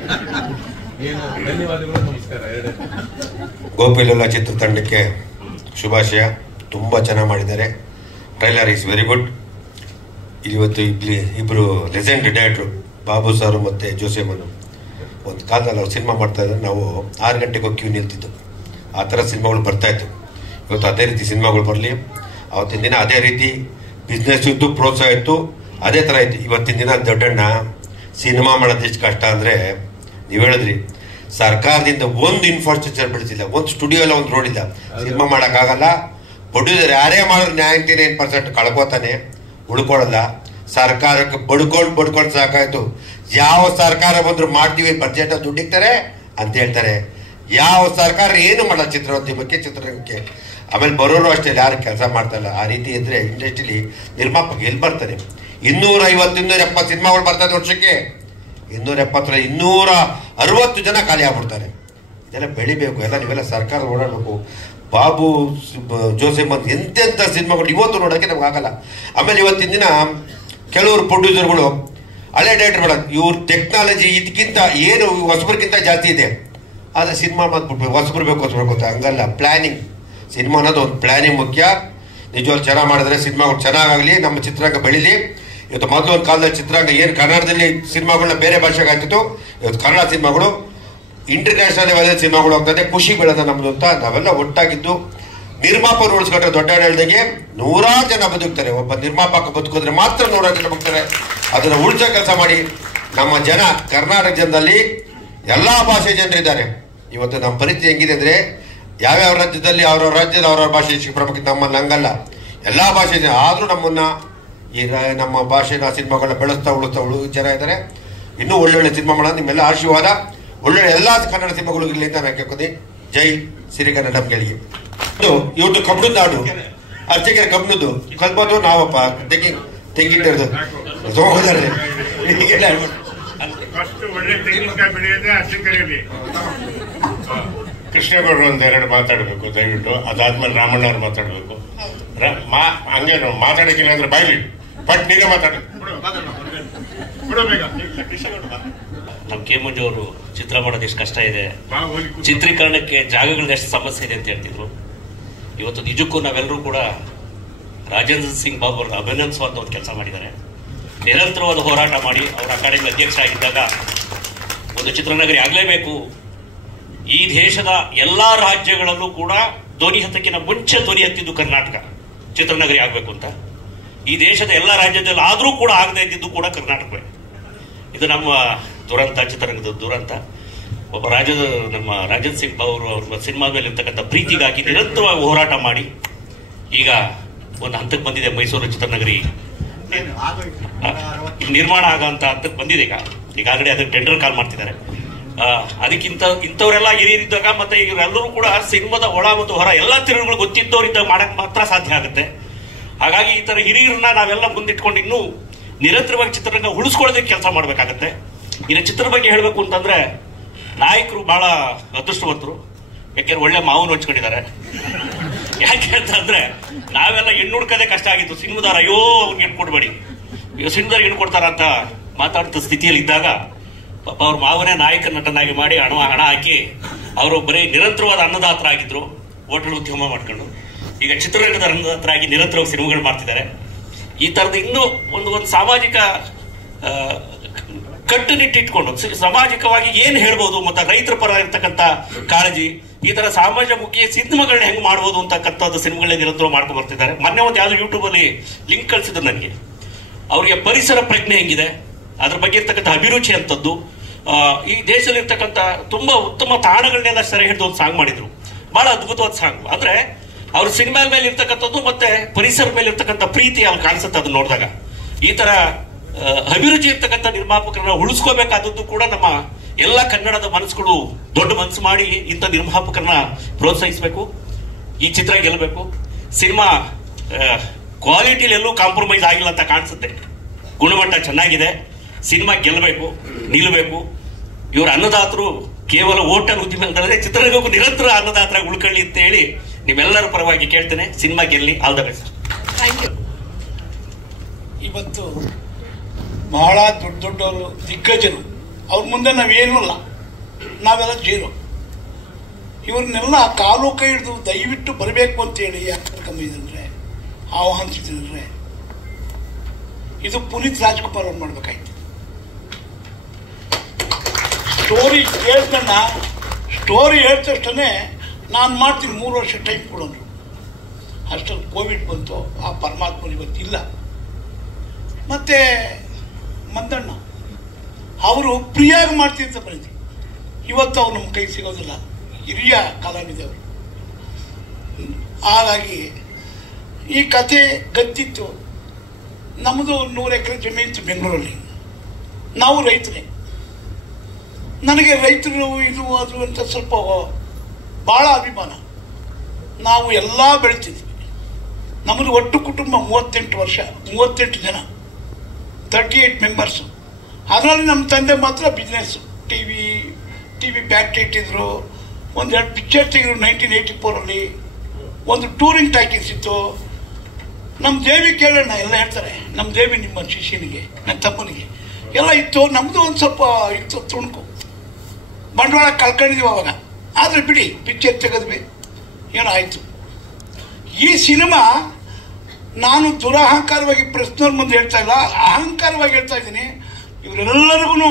ಗೋಪಿಲೋಲ ಚಿತ್ರತಂಡಕ್ಕೆ ಶುಭಾಶಯ. ತುಂಬಾ ಚೆನ್ನಾಗಿ ಮಾಡಿದ್ದಾರೆ. Trailer is very good. ಇವತ್ತು ಇಬ್ಬರು ಲೆಜೆಂಡ್ ಡೈರೆಕ್ಟ್ರು ಬಾಬು ಸರ್ ಮತ್ತು ಜೋಸೆಮನು ಒಂದು ಕಾಲದಲ್ಲಿ ಅವ್ರು ಸಿನಿಮಾ ಮಾಡ್ತಾ ಇದ್ದಾರೆ. ನಾವು 6 ಗಂಟೆಗೆ ಹೋಗಿ ಕ್ಯೂ ನಿಲ್ತಿದ್ದು. ಆ ಥರ ಸಿನಿಮಾಗಳು ಬರ್ತಾಯಿತ್ತು. ಇವತ್ತು ಅದೇ ರೀತಿ ಸಿನಿಮಾಗಳು ಬರಲಿ. ಅವತ್ತಿನ ದಿನ ಅದೇ ರೀತಿ ಬಿಸ್ನೆಸ್ ಇತ್ತು, ಪ್ರೋತ್ಸಾಹ ಇತ್ತು, ಅದೇ ಥರ ಇತ್ತು. ಇವತ್ತಿನ ದಿನ ದೊಡ್ಡಣ್ಣ ಸಿನಿಮಾ ಮಾಡೋದು ಎಷ್ಟು ಕಷ್ಟ ಅಂದರೆ, ನೀವು ಹೇಳಿದ್ರಿ ಸರ್ಕಾರದಿಂದ ಒಂದು ಇನ್ಫ್ರಾಸ್ಟ್ರಕ್ಚರ್ ಬೆಳೆಸಿಲ್ಲ, ಒಂದು ಸ್ಟುಡಿಯೋ ಎಲ್ಲ ಒಂದು ರೋಡ್ ಇಲ್ಲ, ಸಿನಿಮಾ ಮಾಡೋಕ್ಕಾಗಲ್ಲ. ಪ್ರೊಡ್ಯೂಸರ್ ಯಾರೇ ಮಾಡಿದ್ರು 99% ಕಳ್ಕೋತಾನೆ, ಉಳ್ಕೊಳ್ಳಲ್ಲ. ಸರ್ಕಾರಕ್ಕೆ ಬಡ್ಕೊಂಡು ಸಾಕಾಯ್ತು. ಯಾವ ಸರ್ಕಾರ ಬಂದ್ರು ಮಾಡ್ತೀವಿ, ಬಜೆಟ್ ದುಡ್ಡಿಕ್ತಾರೆ ಅಂತ ಹೇಳ್ತಾರೆ. ಯಾವ ಸರ್ಕಾರ ಏನು ಮಾಡಲ್ಲ ಚಿತ್ರೋದ್ಯಮಕ್ಕೆ, ಚಿತ್ರರಂಗಕ್ಕೆ. ಆಮೇಲೆ ಬರೋರು ಅಷ್ಟೇ ಯಾರು ಕೆಲಸ ಮಾಡ್ತಾಯಿಲ್ಲ. ಆ ರೀತಿ ಇದ್ರೆ ಇಂಡಸ್ಟ್ರಿಲಿ ನಿರ್ಮಾಪಕ ಎಲ್ಲಿ ಬರ್ತಾರೆ? 250-270 ಸಿನಿಮಾಗಳು ಬರ್ತದೆ ವರ್ಷಕ್ಕೆ. 260 ಜನ ಖಾಲಿ ಆಗ್ಬಿಡ್ತಾರೆ. ಇದೆಲ್ಲ ಬೆಳಿಬೇಕು. ಎಲ್ಲ ನೀವೆಲ್ಲ ಸರ್ಕಾರ ಓಡಾಡಬೇಕು. ಬಾಬು ಜೋಸೆಫ್ ಅಂತ ಎಂತೆಂಥ ಸಿನಿಮಾಗಳು ಇವತ್ತು ನೋಡೋಕ್ಕೆ ನಮ್ಗೆ ಆಗಲ್ಲ. ಆಮೇಲೆ ಇವತ್ತಿನ ದಿನ ಕೆಲವರು ಪ್ರೊಡ್ಯೂಸರ್ಗಳು ಹಳೆ ಡೈರೆಕ್ಟರ್ ಬೇಡ, ಇವ್ರ ಟೆಕ್ನಾಲಜಿ ಇದಕ್ಕಿಂತ ಏನು ಹೊಸಬ್ರಿಗಿಂತ ಜಾಸ್ತಿ ಇದೆ, ಆದರೆ ಸಿನಿಮಾ ಮಾಡ್ಬಿಡ್ಬೇಕು, ಹೊಸಬ್ರಬೇಕು ಅಂತ. ಹಂಗಲ್ಲ, ಪ್ಲ್ಯಾನಿಂಗ್. ಸಿನಿಮಾ ಅನ್ನೋದು ಒಂದು ಪ್ಲ್ಯಾನಿಂಗ್ ಮುಖ್ಯ. ನಿಜವಾಗ್ಲೂ ಚೆನ್ನಾಗಿ ಮಾಡಿದ್ರೆ ಸಿನಿಮಾಗಳು ಚೆನ್ನಾಗಾಗಲಿ, ನಮ್ಮ ಚಿತ್ರರಂಗ ಬೆಳೀಲಿ. ಇವತ್ತು ಮೊದಲು ಒಂದು ಕಾಲದಲ್ಲಿ ಚಿತ್ರರಂಗ ಏನು ಕನ್ನಡದಲ್ಲಿ ಸಿನಿಮಾಗಳನ್ನ ಬೇರೆ ಭಾಷೆಗೆ ಆಗ್ತಿತ್ತು, ಇವತ್ತು ಕನ್ನಡ ಸಿನಿಮಾಗಳು ಇಂಟರ್ನ್ಯಾಷನಲ್ ಲೆವೆಲ್ ಸಿನಿಮಾಗಳು ಹೋಗ್ತದೆ. ಖುಷಿ ಬೆಳೆದ ನಮ್ಮದು ಅಂತ ನಾವೆಲ್ಲ ಒಟ್ಟಾಗಿದ್ದು ನಿರ್ಮಾಪಕರು ಉಳಿಸ್ಕೊಂಡ್ರೆ ದೊಡ್ಡ ಹೇಳ್ದಾಗೆ 100 ಜನ ಬದುಕ್ತಾರೆ. ಒಬ್ಬ ನಿರ್ಮಾಪಕ ಬದುಕಿದ್ರೆ ಮಾತ್ರ 100 ಜನ ಬದುಕ್ತಾರೆ. ಅದನ್ನು ಉಳಿಸೋ ಕೆಲಸ ಮಾಡಿ. ನಮ್ಮ ಜನ ಕರ್ನಾಟಕ ಜನದಲ್ಲಿ ಎಲ್ಲ ಭಾಷೆ ಜನರಿದ್ದಾರೆ. ಇವತ್ತು ನಮ್ಮ ಪರಿಸ್ಥಿತಿ ಹೆಂಗಿದೆ ಅಂದರೆ, ಯಾವ್ಯಾವ ರಾಜ್ಯದಲ್ಲಿ ಅವ್ರವ್ರ ರಾಜ್ಯದ ಅವ್ರವ್ರ ಭಾಷೆ ಪ್ರಮುಖ. ನಮ್ಮಲ್ಲಿ ಹಂಗಲ್ಲ, ಎಲ್ಲ ಭಾಷೆ ಜನ. ಆದರೂ ನಮ್ಮನ್ನು ಈಗ ನಮ್ಮ ಭಾಷೆನ ಸಿನಿಮಾಗಳನ್ನ ಬೆಳೆಸ್ತಾ ಉಳಿಸ್ತಾ ಜನ ಇದ್ದಾರೆ. ಇನ್ನೂ ಒಳ್ಳೊಳ್ಳೆ ಸಿನಿಮಾ ಮಾಡೋದು ನಿಮ್ಮೆಲ್ಲ ಆಶೀರ್ವಾದ. ಒಳ್ಳೊಳ್ಳೆ ಎಲ್ಲ ಕನ್ನಡ ಸಿನಿಮಾಗಳು ಇರಲಿ ಅಂತ ನಾನು ಕೇಳ್ಕೊತೀನಿ. ಜೈ ಸಿರಿಗನ್ನಡಂಗಳಿಗೆ. ಇವತ್ತು ಕಬ್ಬಣದ ನಾಡು, ಅರ್ಚಕೆರೆ ಕಬ್ಬಣದ್ದು ಕಲ್ಬೋದು ನಾವಪ್ಪ ತೆಂಗಿಟ್ಟಿರೋದು ತಗೋದಾರೆ. ಕೃಷ್ಣೇಗೌಡರು ಒಂದೆರಡು ಮಾತಾಡಬೇಕು ದಯವಿಟ್ಟು. ಅದಾದ್ಮೇಲೆ ರಾಮಣ್ಣವ್ರು ಮಾತಾಡಬೇಕು. ಹಂಗೇನು ಮಾತಾಡಕ್ಕಿಲ್ಲ ಅಂದ್ರೆ ಬಾಯ್ಲಿ ಬಟ್ ನೀನೇ ಮಾತಾಡ. ನಮ್ಮ ಕೆ ಮಂಜು ಅವರು ಚಿತ್ರ ಮಾಡೋದು ಎಷ್ಟು ಕಷ್ಟ ಇದೆ, ಚಿತ್ರೀಕರಣಕ್ಕೆ ಜಾಗಗಳದ್ದು ಎಷ್ಟು ಸಮಸ್ಯೆ ಇದೆ ಅಂತ ಹೇಳ್ತಿದ್ರು. ಇವತ್ತು ನಿಜಕ್ಕೂ ನಾವೆಲ್ಲರೂ ಕೂಡ ರಾಜೇಂದ್ರ ಸಿಂಗ್ ಬಾಬು ಅವ್ರನ್ನ ಅಭಿನಂದಿಸುವಂತ ಒಂದು ಕೆಲಸ ಮಾಡಿದ್ದಾರೆ. ನಿರಂತರವಾದ ಹೋರಾಟ ಮಾಡಿ ಅವರ ಅಕಾಡೆಮಿ ಅಧ್ಯಕ್ಷ ಆಗಿದ್ದಾಗ ಒಂದು ಚಿತ್ರನಗರಿ ಆಗಲೇಬೇಕು, ಈ ದೇಶದ ಎಲ್ಲಾ ರಾಜ್ಯಗಳಲ್ಲೂ ಕೂಡ ಧ್ವನಿ ಹತ್ತಕ್ಕಿಂತ ಮುಂಚೆ ಧ್ವನಿ ಹತ್ತಿದ್ದು ಕರ್ನಾಟಕ ಚಿತ್ರನಗರಿ ಆಗಬೇಕು ಅಂತ. ಈ ದೇಶದ ಎಲ್ಲ ರಾಜ್ಯದಲ್ಲಿ ಆದರೂ ಕೂಡ ಆಗದೆ ಇದ್ದಿದ್ದು ಕೂಡ ಕರ್ನಾಟಕವೇ. ಇದು ನಮ್ಮ ದುರಂತ, ಚಿತ್ರರಂಗದ ದುರಂತ. ಒಬ್ಬ ನಮ್ಮ ರಾಜೇಂದ್ರ ಸಿಂಗ್ ಬಾಬು ಅವ್ರ ಸಿನಿಮಾ ಮೇಲೆ ಇರ್ತಕ್ಕಂಥ ಪ್ರೀತಿಗಾಗಿ ನಿರಂತರವಾಗಿ ಹೋರಾಟ ಮಾಡಿ ಈಗ ಒಂದು ಹಂತಕ್ಕೆ ಬಂದಿದೆ. ಮೈಸೂರು ಚಿತ್ರನಗರಿ ನಿರ್ಮಾಣ ಆಗಂತ ಹಂತಕ್ಕೆ ಬಂದಿದೆ. ಈಗಾಗಲೇ ಅದಕ್ಕೆ ಟೆಂಡರ್ ಕಾಲ್ ಮಾಡ್ತಿದ್ದಾರೆ. ಅದಕ್ಕಿಂತ ಇಂಥವರೆಲ್ಲ ಹಿರಿಯರಿದ್ದಾಗ ಮತ್ತೆ ಇವರೆಲ್ಲರೂ ಕೂಡ ಸಿನಿಮಾದ ಒಳ ಮತ್ತು ಹೊರ ಎಲ್ಲ ತಿರುಗಳು ಗೊತ್ತಿದ್ದವರಿದ್ದಾಗ ಮಾಡಕ್ ಮಾತ್ರ ಸಾಧ್ಯ ಆಗುತ್ತೆ. ಹಾಗಾಗಿ ಈ ತರ ಹಿರಿಯರನ್ನ ನಾವೆಲ್ಲ ಮುಂದಿಟ್ಕೊಂಡು ಇನ್ನೂ ನಿರಂತರವಾಗಿ ಚಿತ್ರರಂಗ ಉಳಿಸ್ಕೊಳ್ಳೋದಕ್ಕೆ ಕೆಲಸ ಮಾಡ್ಬೇಕಾಗತ್ತೆ. ಇನ್ನು ಚಿತ್ರ ಬಗ್ಗೆ ಹೇಳ್ಬೇಕು ಅಂತಂದ್ರೆ ನಾಯಕರು ಬಹಳ ಅದೃಷ್ಟವಂತರು. ಯಾಕೆಂದ್ರೆ ಒಳ್ಳೆ ಮಾವನು ಹಂಚ್ಕೊಂಡಿದ್ದಾರೆ. ಯಾಕೆ ಅಂತಂದ್ರೆ ನಾವೆಲ್ಲ ಹೆಣ್ಣು ಹುಡ್ಕೋದೇ ಕಷ್ಟ ಆಗಿತ್ತು. ಸಿನಿಮಾದಾರ ಅಯ್ಯೋ ಅವ್ರಿಗೆ ಹೆಣ್ಣು ಕೊಡ್ಬೇಡಿ, ಸಿನಿಮಾದಾರ ಹೆಣ್ಣು ಕೊಡ್ತಾರ ಅಂತ ಮಾತಾಡುತ್ತ ಸ್ಥಿತಿಯಲ್ಲಿ ಇದ್ದಾಗ ಪಾಪ ಅವ್ರ ಮಾವನೇ ನಾಯಕ ನಟನಾಗಿ ಮಾಡಿ ಹಣ ಹಾಕಿ ಅವರು ಬರೀ ನಿರಂತರವಾದ ಅನ್ನದಾತರಾಗಿದ್ರು. ಹೋಟೆಲ್ ಉದ್ಯಮ ಮಾಡ್ಕೊಂಡು ಈಗ ಚಿತ್ರರಂಗದ ಅನ್ನದಾತರಾಗಿ ನಿರಂತರವಾಗಿ ಸಿನಿಮಾಗಳು ಮಾಡ್ತಿದ್ದಾರೆ. ಈ ತರದ ಇನ್ನೂ ಒಂದು ಸಾಮಾಜಿಕ ಕಟ್ಟುನಿಟ್ಟಿಟ್ಕೊಂಡು ಸಾಮಾಜಿಕವಾಗಿ ಏನ್ ಹೇಳ್ಬೋದು ಮತ್ತೆ ರೈತರ ಪರ ಇರ್ತಕ್ಕಂಥ ಕಾಳಜಿ, ಈ ತರ ಸಮಾಜಮುಖಿ ಸಿನಿಮಾಗಳನ್ನ ಹೆಂಗ್ ಮಾಡ್ಬೋದು ಅಂತಕ್ಕಂಥದ್ದು ಸಿನಿಮಾಗಳನ್ನ ನಿರಂತರ ಮಾಡ್ಕೊಂಡು ಬರ್ತಿದ್ದಾರೆ. ಮೊನ್ನೆ ಒಂದು ಯಾವ್ದು ಯೂಟ್ಯೂಬ್ ಅಲ್ಲಿ ಲಿಂಕ್ ಕಳಿಸಿದ್ರು ನನಗೆ. ಅವರಿಗೆ ಪರಿಸರ ಪ್ರಜ್ಞೆ ಹೆಂಗಿದೆ, ಅದ್ರ ಬಗ್ಗೆ ಇರ್ತಕ್ಕಂಥ ಅಭಿರುಚಿ ಅಂತದ್ದು, ಈ ದೇಶದಲ್ಲಿ ಇರ್ತಕ್ಕಂಥ ತುಂಬಾ ಉತ್ತಮ ತಾಣಗಳನ್ನೆಲ್ಲ ಸೆರೆ ಹಿಡಿದು ಒಂದು ಸಾಂಗ್ ಮಾಡಿದ್ರು. ಬಹಳ ಅದ್ಭುತವಾದ ಸಾಂಗ್. ಅಂದ್ರೆ ಅವ್ರ ಸಿನಿಮಾ ಮೇಲೆ ಇರ್ತಕ್ಕಂಥದ್ದು ಮತ್ತೆ ಪರಿಸರ ಮೇಲೆ ಇರ್ತಕ್ಕಂಥ ಪ್ರೀತಿ ಅಲ್ಲಿ ಕಾಣಿಸುತ್ತೆ ಅದನ್ನ ನೋಡಿದಾಗ. ಈ ತರ ಅಭಿರುಚಿ ಇರ್ತಕ್ಕಂಥ ನಿರ್ಮಾಪಕರನ್ನ ಉಳಿಸ್ಕೋಬೇಕಾದದ್ದು ಕೂಡ ನಮ್ಮ ಎಲ್ಲ ಕನ್ನಡದ ಮನಸ್ಸುಗಳು ದೊಡ್ಡ ಮನಸ್ಸು ಮಾಡಿ ಇಂಥ ನಿರ್ಮಾಪಕರನ್ನ ಪ್ರೋತ್ಸಾಹಿಸಬೇಕು. ಈ ಚಿತ್ರ ಗೆಲ್ಲಬೇಕು. ಸಿನಿಮಾ ಕ್ವಾಲಿಟಿಲಿ ಎಲ್ಲೂ ಕಾಂಪ್ರಮೈಸ್ ಆಗಿಲ್ಲ ಅಂತ ಕಾಣಿಸುತ್ತೆ. ಗುಣಮಟ್ಟ ಚೆನ್ನಾಗಿದೆ. ಸಿನಿಮಾ ಗೆಲ್ಲಬೇಕು, ನಿಲ್ಲಬೇಕು. ಇವರು ಅನ್ನದಾತರು ಕೇವಲ ಹೋಟೆಲ್ ಉದ್ಯಮ ಅಂತಂದ್ರೆ ಚಿತ್ರರಂಗಕ್ಕೂ ನಿರಂತರ ಅನ್ನದಾತರಾಗಿ ಉಳ್ಕೊಳ್ಳಿ ಅಂತ ಹೇಳಿ ನಿಮ್ಮೆಲ್ಲರ ಪರವಾಗಿ ಕೇಳ್ತೇನೆ. ಸಿನಿಮಾ ಗೆಲ್ಲಿ. All the best. ಇವತ್ತು ಬಹಳ ದೊಡ್ಡ ದೊಡ್ಡವರು ದಿಗ್ಗಜರು, ಅವ್ರ ಮುಂದೆ ನಾವೇನೂ ಅಲ್ಲ, ನಾವೆಲ್ಲ ಜೀರೋ. ಇವ್ರನ್ನೆಲ್ಲ ಕಾಲು ಕೈ ಹಿಡಿದು ದಯವಿಟ್ಟು ಬರಬೇಕು ಅಂತೇಳಿ ಯಾಕೆ ಕಮ್ಮಿದ್ರೆ ಆಹ್ವಾನಿಸಿದ್ರೆ ಇದು ಪುನೀತ್ ರಾಜ್ಕುಮಾರ್ ಅವ್ರು ಮಾಡಬೇಕಾಯ್ತು. ಸ್ಟೋರಿ ಹೇಳ್ತಷ್ಟೇ ನಾನು ಮಾಡ್ತೀನಿ, 3 ವರ್ಷ ಟೈಮ್ ಕೊಡೋರು. ಅಷ್ಟೊಂದು ಕೋವಿಡ್ ಬಂತು, ಆ ಪರಮಾತ್ಮನ ಇವತ್ತಿಲ್ಲ. ಮತ್ತೆ ಮಂದಣ್ಣ ಅವರು ಪ್ರಿಯಾಗಿ ಮಾಡ್ತೀನಿ ಅಂತ ಬಂದಿದ್ರು, ಇವತ್ತು ಅವ್ರು ನಮ್ಮ ಕೈ ಸಿಗೋದಿಲ್ಲ, ಹಿರಿಯ ಕಲಾವಿದ ಅವರು. ಹಾಗಾಗಿ ಈ ಕತೆ ಗತ್ತಿತ್ತು. ನಮ್ಮದು 100 ಎಕರೆ ಜಮೀನಿತ್ತು ಬೆಂಗಳೂರಲ್ಲಿ. ನಾವು ರೈತರೇ. ನನಗೆ ರೈತರು ಇದು ಅದು ಅಂತ ಸ್ವಲ್ಪ ಭಾಳ ಅಭಿಮಾನ. ನಾವು ಎಲ್ಲ ಬೆಳಿತಿದ್ವಿ. ನಮ್ಮದು ಒಟ್ಟು ಕುಟುಂಬ 38 ಜನ, 38 ಮೆಂಬರ್ಸು. ಅದರಲ್ಲಿ ನಮ್ಮ ತಂದೆ ಮಾತ್ರ ಬಿಸ್ನೆಸ್ಸು. ಟಿ ವಿ ಫ್ಯಾಕ್ಟ್ರಿ ಇಟ್ಟಿದ್ರು, 1-2 ಪಿಕ್ಚರ್ ತೆಗೆದ್ರು 1984 ಒಂದು ಟೂರಿಂಗ್ ಟಾಕೀಸ್ ಇತ್ತು. ನಮ್ಮ ದೇವಿ ಕೇಳೋಣ, ಎಲ್ಲ ಹೇಳ್ತಾರೆ ನಮ್ಮ ದೇವಿ ನಿಮ್ಮ ಶಿಷ್ಯನಿಗೆ, ನನ್ನ ತಮ್ಮನಿಗೆ ಎಲ್ಲ ಇತ್ತು. ನಮ್ಮದು ಒಂದು ಸ್ವಲ್ಪ ಇತ್ತು ತುಣುಕು, ಬಂಡವಾಳ ಕಳ್ಕೊಂಡಿದ್ದೀವಿ ಅವಾಗ. ಆದರೆ ಬಿಡಿ, ಪಿಕ್ಚರ್ ತೆಗೆದ್ವಿ, ಏನೋ ಆಯಿತು. ಈ ಸಿನಿಮಾ ನಾನು ದುರಹಂಕಾರವಾಗಿ ಪ್ರೆಸ್ನವ್ರ ಮುಂದೆ ಹೇಳ್ತಾ ಇಲ್ಲ, ಅಹಂಕಾರವಾಗಿ ಹೇಳ್ತಾ ಇದ್ದೀನಿ. ಇವರೆಲ್ಲರಿಗೂ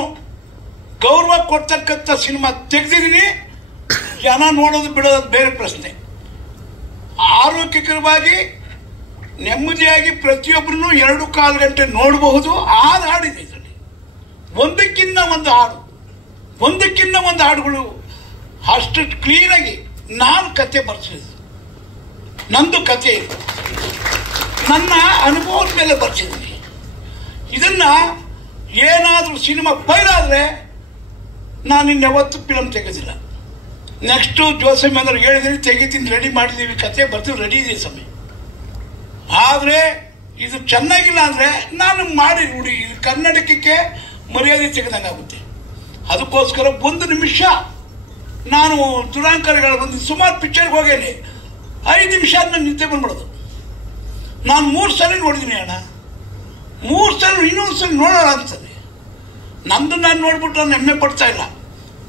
ಗೌರವ ಕೊಡ್ತಕ್ಕಂಥ ಸಿನಿಮಾ ತೆಗೆದಿದ್ದೀನಿ. ಜನ ನೋಡೋದು ಬಿಡೋದು ಬೇರೆ ಪ್ರಶ್ನೆ. ಆರೋಗ್ಯಕರವಾಗಿ ನೆಮ್ಮದಿಯಾಗಿ ಪ್ರತಿಯೊಬ್ಬರನ್ನು 2-1/4 ಗಂಟೆ ನೋಡಬಹುದು. ಹಾಡಿದೆ ಇದರಲ್ಲಿ, ಒಂದಕ್ಕಿಂತ ಒಂದು ಹಾಡುಗಳು ಅಷ್ಟು ಕ್ಲೀನಾಗಿ. ನಾನು ಕತೆ ಬರ್ಸಿದ್ದು, ನಂದು ಕತೆ ನನ್ನ ಅನುಭವದ ಮೇಲೆ ಬರ್ಸಿದ್ದೀನಿ. ಇದನ್ನ ಏನಾದರೂ ಸಿನಿಮಾ ಬಯಲಾದರೆ ನಾನು ಇನ್ಯಾವತ್ತು ಫಿಲಮ್ ತೆಗೆದಿಲ್ಲ. ನೆಕ್ಸ್ಟು ಜೋಸೆಮ್ ಅಂದ್ರೆ ಹೇಳಿದ್ದೀನಿ, ತೆಗಿತೀನಿ, ರೆಡಿ ಮಾಡಿದ್ದೀವಿ, ಕತೆ ಬರ್ತೀವಿ, ರೆಡಿ ಇದೆ ಸಮಯ. ಆದರೆ ಇದು ಚೆನ್ನಾಗಿಲ್ಲ ಅಂದರೆ ನಾನು ಮಾಡಿ ರೂಢಿ, ಇದು ಕನ್ನಡಕ್ಕೆ ಮರ್ಯಾದೆ ತೆಗೆದಂಗಾಗುತ್ತೆ. ಅದಕ್ಕೋಸ್ಕರ 1 ನಿಮಿಷ ನಾನು ದುರಾಂಕರಗಳು ಬಂದು ಸುಮಾರು ಪಿಕ್ಚರ್ಗೆ ಹೋಗೇನೆ, 5 ನಿಮಿಷ ಆದ್ಮೇಲೆ ನಿದ್ದೆ ಬಂದ್ಬಿಡೋದು. ನಾನು 3 ಸಲ ನೋಡಿದ್ದೀನಿ ಅಣ್ಣ, 3 ಸಲ ಇನ್ನೊಂದು ಸಲ ನೋಡೋಣ ಅನ್ಸದೆ. ನಂದು ನಾನು ನೋಡ್ಬಿಟ್ಟು ನಾನು ಹೆಮ್ಮೆ ಪಡ್ತಾ ಇಲ್ಲ.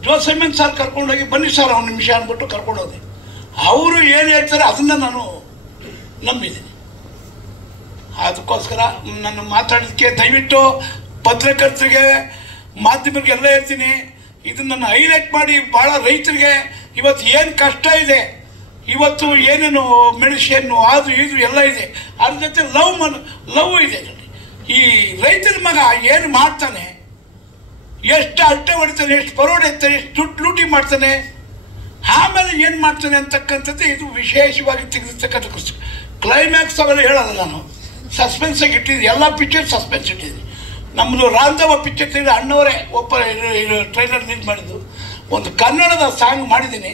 ಜೋಸೆಮನ್ ಸರ್ ಕರ್ಕೊಂಡೋಗಿ ಬನ್ನಿ ಸರ್ 1 ನಿಮಿಷ ಅಂದ್ಬಿಟ್ಟು ಕರ್ಕೊಂಡೋದೆ. ಅವರು ಏನು ಹೇಳ್ತಾರೆ ಅದನ್ನು ನಾನು ನಂಬಿದ್ದೀನಿ. ಅದಕ್ಕೋಸ್ಕರ ನಾನು ಮಾತಾಡೋದಕ್ಕೆ ದಯವಿಟ್ಟು ಪತ್ರಕರ್ತರಿಗೆ, ಮಾಧ್ಯಮಕ್ಕೆ ಎಲ್ಲ ಹೇಳ್ತೀನಿ, ಇದನ್ನು ಹೈಲೈಟ್ ಮಾಡಿ. ಭಾಳ ರೈತರಿಗೆ ಇವತ್ತು ಏನು ಕಷ್ಟ ಇದೆ, ಇವತ್ತು ಏನೇನು ಮೆಡಿಸಿನ್ನು ಅದು ಇದು ಎಲ್ಲ ಇದೆ, ಅದ್ರ ಜೊತೆ ಲವ್ ಇದೆ. ಈ ರೈತರ ಮಗ ಏನು ಮಾಡ್ತಾನೆ, ಎಷ್ಟು ಅಡ್ಡೆ ಹೊಡಿತಾನೆ, ಎಷ್ಟು ಪರೋಡೆ ಇರ್ತಾನೆ, ಎಷ್ಟು ದುಡ್ಡು ಲೂಟಿ ಮಾಡ್ತಾನೆ, ಆಮೇಲೆ ಏನು ಮಾಡ್ತಾನೆ ಅಂತಕ್ಕಂಥದ್ದು ಇದು ವಿಶೇಷವಾಗಿ ತೆಗೆದಿರ್ತಕ್ಕಂಥ ಕೃಷಿ. ಕ್ಲೈಮ್ಯಾಕ್ಸ್ ಅವೆಲ್ಲ ಹೇಳೋಲ್ಲ, ನಾನು ಸಸ್ಪೆನ್ಸಾಗಿ ಇಟ್ಟಿದ್ದೀನಿ. ಎಲ್ಲ ಪಿಕ್ಚರ್ ಸಸ್ಪೆನ್ಸ್ ಇಟ್ಟಿದ್ದೀನಿ. ನಮ್ಮದು ರಾಂಧವ ಪಿಕ್ಚರ್ ತೆಗೆದು ಅಣ್ಣವರೇ ಟ್ರೈಲರ್ ರಿಲೀಸ್ ಮಾಡಿದ್ದು. ಒಂದು ಕನ್ನಡದ ಸಾಂಗ್ ಮಾಡಿದ್ದೀನಿ.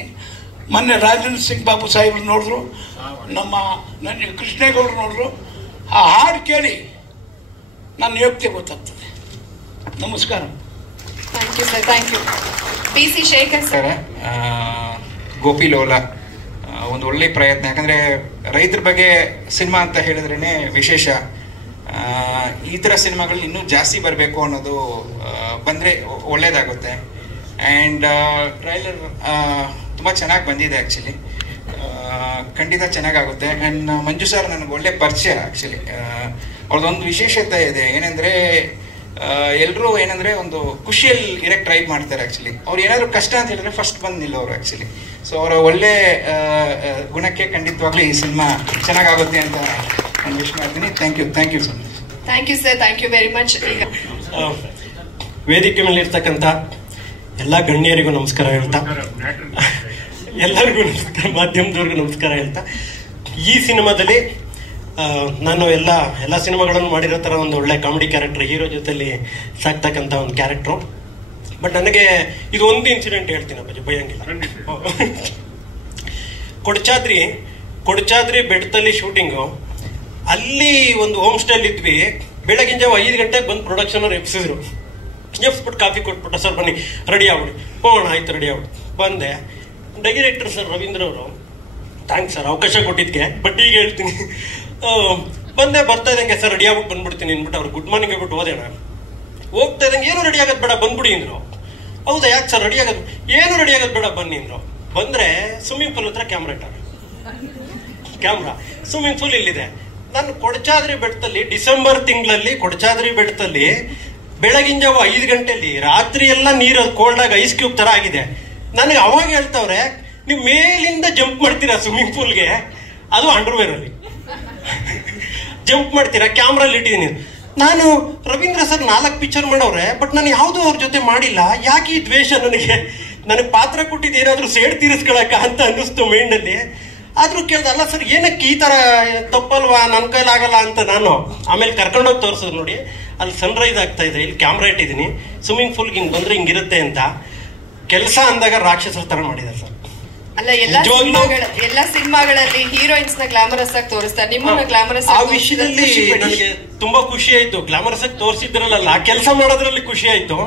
ಮೊನ್ನೆ ರಾಜೇಂದ್ರ ಸಿಂಗ್ ಬಾಬು ಸಾಹೇಬ್ರು ನೋಡಿದ್ರು, ನನ್ನ ಕೃಷ್ಣೇಗೌಡರು ನೋಡಿದ್ರು. ಆ ಹಾಡು ಕೇಳಿ ನನ್ನ ಯೋಗ್ಯತೆ ಗೊತ್ತಾಗ್ತದೆ. ನಮಸ್ಕಾರ. Thank you sir, thank you. PC Shekhar sir. Gopi Lola ಒಂದು ಒಳ್ಳೆ ಪ್ರಯತ್ನ. ಯಾಕಂದರೆ ರೈತರ ಬಗ್ಗೆ ಸಿನಿಮಾ ಅಂತ ಹೇಳಿದ್ರೇ ವಿಶೇಷ. ಈ ಥರ ಸಿನಿಮಾಗಳು ಇನ್ನೂ ಜಾಸ್ತಿ ಬರಬೇಕು ಅನ್ನೋದು ಬಂದರೆ ಒಳ್ಳೆಯದಾಗುತ್ತೆ. ಆ್ಯಂಡ್ ಟ್ರೈಲರ್ ತುಂಬ ಚೆನ್ನಾಗಿ ಬಂದಿದೆ ಆ್ಯಕ್ಚುಲಿ, ಖಂಡಿತ ಚೆನ್ನಾಗಾಗುತ್ತೆ. ಆ್ಯಂಡ್ ಮಂಜು ಸರ್ ನನಗೆ ಒಳ್ಳೆ ಪರಿಚಯ ಆ್ಯಕ್ಚುಲಿ. ಅವ್ರದ್ದೊಂದು ವಿಶೇಷತೆ ಇದೆ, ಏನಂದರೆ ಎಲ್ಲರೂ ಏನಂದರೆ ಒಂದು ಖುಷಿಯಲ್ಲಿ ಇರಕ್ಕೆ ಟ್ರೈ ಮಾಡ್ತಾರೆ ಆ್ಯಕ್ಚುಲಿ. ಅವ್ರು ಏನಾದರೂ ಕಷ್ಟ ಅಂತ ಹೇಳಿದ್ರೆ ಫಸ್ಟ್ ಬಂದು ನಿಲ್ಲೋರು ಆ್ಯಕ್ಚುಲಿ. ಸೊ ಅವರ ಒಳ್ಳೆ ಗುಣಕ್ಕೆ ಖಂಡಿತವಾಗ್ಲೂ ಈ ಸಿನಿಮಾ ಚೆನ್ನಾಗಾಗುತ್ತೆ ಅಂತ ನಾನು ವಿಶ್ ಮಾಡ್ತೀನಿ. Thank you sir. Thank you sir, thank you very much. ಈಗ ವೇದಿಕೆ ಮೇಲೆ ಇರ್ತಕ್ಕಂಥ ಎಲ್ಲ ಗಣ್ಯರಿಗೂ ನಮಸ್ಕಾರ ಹೇಳ್ತಾ, ಎಲ್ಲರಿಗೂ ನಮಸ್ಕಾರ, ಮಾಧ್ಯಮದವ್ರಿಗೂ ನಮಸ್ಕಾರ ಹೇಳ್ತಾ, ಈ ಸಿನಿಮಾದಲ್ಲಿ ನಾನು ಎಲ್ಲ ಸಿನಿಮಾಗಳನ್ನು ಮಾಡಿರೋ ಥರ ಒಂದು ಒಳ್ಳೆ ಕಾಮಿಡಿ ಕ್ಯಾರೆಕ್ಟರ್, ಹೀರೋ ಜೊತೆಲಿ ಸಾಕ್ತಕ್ಕಂಥ ಒಂದು ಕ್ಯಾರೆಕ್ಟ್ರು. ಬಟ್ ನನಗೆ ಇದು ಒಂದು ಇನ್ಸಿಡೆಂಟ್ ಹೇಳ್ತೀನಿ, ಭಯಂಗಿಲ್ಲ. ಕೊಡಚಾದ್ರಿ ಬೆಟ್ಟದಲ್ಲಿ ಶೂಟಿಂಗು, ಅಲ್ಲಿ ಒಂದು ಹೋಮ್ ಸ್ಟೈಲ್ ಇದ್ವಿ. ಬೆಳಗಿನ ಜಾವ 5 ಗಂಟೆಗೆ ಬಂದು ಪ್ರೊಡಕ್ಷನ್ ಅವ್ರು ಎಪ್ಸ್ಬಿಟ್ಟು ಕಾಫಿ ಕೊಟ್ಬಿಟ್ಟು, ಸರ್ ಬನ್ನಿ ರೆಡಿ ಆಗ್ಬಿಡಿ, ಹೋಗೋಣ ಆಯ್ತು ರೆಡಿ ಆಗ್ಬಿಟ್ಟು ಬಂದೆ. ಡೈರೆಕ್ಟರ್ ಸರ್ ರವೀಂದ್ರ ಅವರು, ಥ್ಯಾಂಕ್ಸ್ ಸರ್ ಅವಕಾಶ ಕೊಟ್ಟಿದ್ದಕ್ಕೆ. ಬಟ್ ಈಗ ಹೇಳ್ತೀನಿ, ಬರ್ತಾ ಇದ್ದಂಗೆ ಸರ್ ರೆಡಿ ಆಗ್ಬಿಟ್ಟು ಬಂದ್ಬಿಡ್ತೀನಿ ಅಂದ್ಬಿಟ್ಟು ಅವ್ರು ಗುಡ್ ಮಾರ್ನಿಂಗ್ ಹೇಳ್ಬಿಟ್ಟು ಹೋದೆ. ನಾನು ಹೋಗ್ತಾ ಇದ್ದಂಗೆ ಏನು ರೆಡಿ ಆಗೋದು ಬೇಡ ಬಂದ್ಬಿಡಿ ಅಂದರು. ಹೌದಾ ಯಾಕೆ ಸರ್ ರೆಡಿ ಆಗೋದು, ಏನು ರೆಡಿ ಆಗೋದು ಬೇಡ ಬನ್ನಿ ಅಂದರು. ಬಂದರೆ ಸ್ವಿಮ್ಮಿಂಗ್ ಪೂಲ್ ಹತ್ರ ಕ್ಯಾಮ್ರಾ ಸ್ವಿಮ್ಮಿಂಗ್ ಪೂಲ್ ಇಲ್ಲಿದೆ. ನಾನು ಕೊಡಚಾದ್ರಿ ಬೆಟ್ಟದಲ್ಲಿ ಡಿಸೆಂಬರ್ ತಿಂಗಳಲ್ಲಿ ಕೊಡಚಾದ್ರಿ ಬೆಟ್ಟದಲ್ಲಿ ಬೆಳಗಿನ ಜಾವ 5 ಗಂಟೆಯಲ್ಲಿ ರಾತ್ರಿ ಎಲ್ಲ ನೀರು ಕೋಲ್ಡಾಗ ಐಸ್ ಕ್ಯೂಬ್ ತರ ಆಗಿದೆ. ನನಗೆ ಅವಾಗ ಹೇಳ್ತಾವ್ರೆ, ನೀವು ಮೇಲಿಂದ ಜಂಪ್ ಮಾಡ್ತೀರಾ ಸ್ವಿಮ್ಮಿಂಗ್ ಪೂಲ್ಗೆ, ಅದು ಅಂಡರ್ವೇರ್ ಅಲ್ಲಿ ಜಂಪ್ ಮಾಡ್ತೀರಾ, ಕ್ಯಾಮ್ರಲ್ಲಿ ಇಟ್ಟಿದ್ದೀನಿ. ನಾನು ರವೀಂದ್ರ ಸರ್ 4 ಪಿಕ್ಚರ್ ಮಾಡವ್ರೆ, ಬಟ್ ನಾನು ಯಾವುದೂ ಅವ್ರ ಜೊತೆ ಮಾಡಿಲ್ಲ. ಯಾಕೆ ಈ ದ್ವೇಷ ನನಗೆ ಪಾತ್ರ ಕೊಟ್ಟಿದ್ದು ಏನಾದರೂ ಸೇಡ್ ತೀರಿಸ್ಕೊಳಕ ಅಂತ ಅನ್ನಿಸ್ತು ಮೈಂಡಲ್ಲಿ. ಆದ್ರೂ ಕೇಳ್ದೆ, ಅಲ್ಲ ಸರ್ ಏನಕ್ಕೆ ಈ ತರ ತಪ್ಪಲ್ವಾ, ನನ್ನ ಕೈಲಾಗಲ್ಲ ಅಂತ ನಾನು. ಆಮೇಲೆ ಕರ್ಕೊಂಡೋಗಿ ತೋರಿಸಿದ್ರು, ನೋಡಿ ಅಲ್ಲಿ ಸನ್ರೈಸ್ ಆಗ್ತಾ ಇದೆ, ಇಲ್ಲಿ ಕ್ಯಾಮ್ರಾ ಇಟ್ಟಿದ್ದೀನಿ, ಸ್ವಿಮ್ಮಿಂಗ್ ಪೂಲ್ಗೆ ಹಿಂಗೆ ಬಂದ್ರೆ ಹಿಂಗಿರುತ್ತೆ ಅಂತ. ಕೆಲಸ ಅಂದಾಗ ರಾಕ್ಷಸರ ತರ ಮಾಡಿದ್ದಾರೆ ಸರ್. ಅಲ್ಲ, ಎಲ್ಲಾ ಸಿನಿಮಾಗಳಲ್ಲಿ ಹೀರೋಯಿನ್ಸ್ ನ ಗ್ಲಾಮರಸ್ ಆಗಿ ತೋರಿಸ್ತಾರೆ, ನಿಮ್ಮನ್ನ ಗ್ಲಾಮರಸ್ ಆ ವಿಷಯದಲ್ಲಿ ನನಗೆ ತುಂಬಾ ಖುಷಿ ಆಯ್ತು. ಗ್ಲಾಮರಸ್ ಆಗಿ ತೋರಿಸಿದ್ರಲ್ಲ, ಕೆಲಸ ಮಾಡೋದ್ರಲ್ಲಿ ಖುಷಿ ಆಯ್ತು.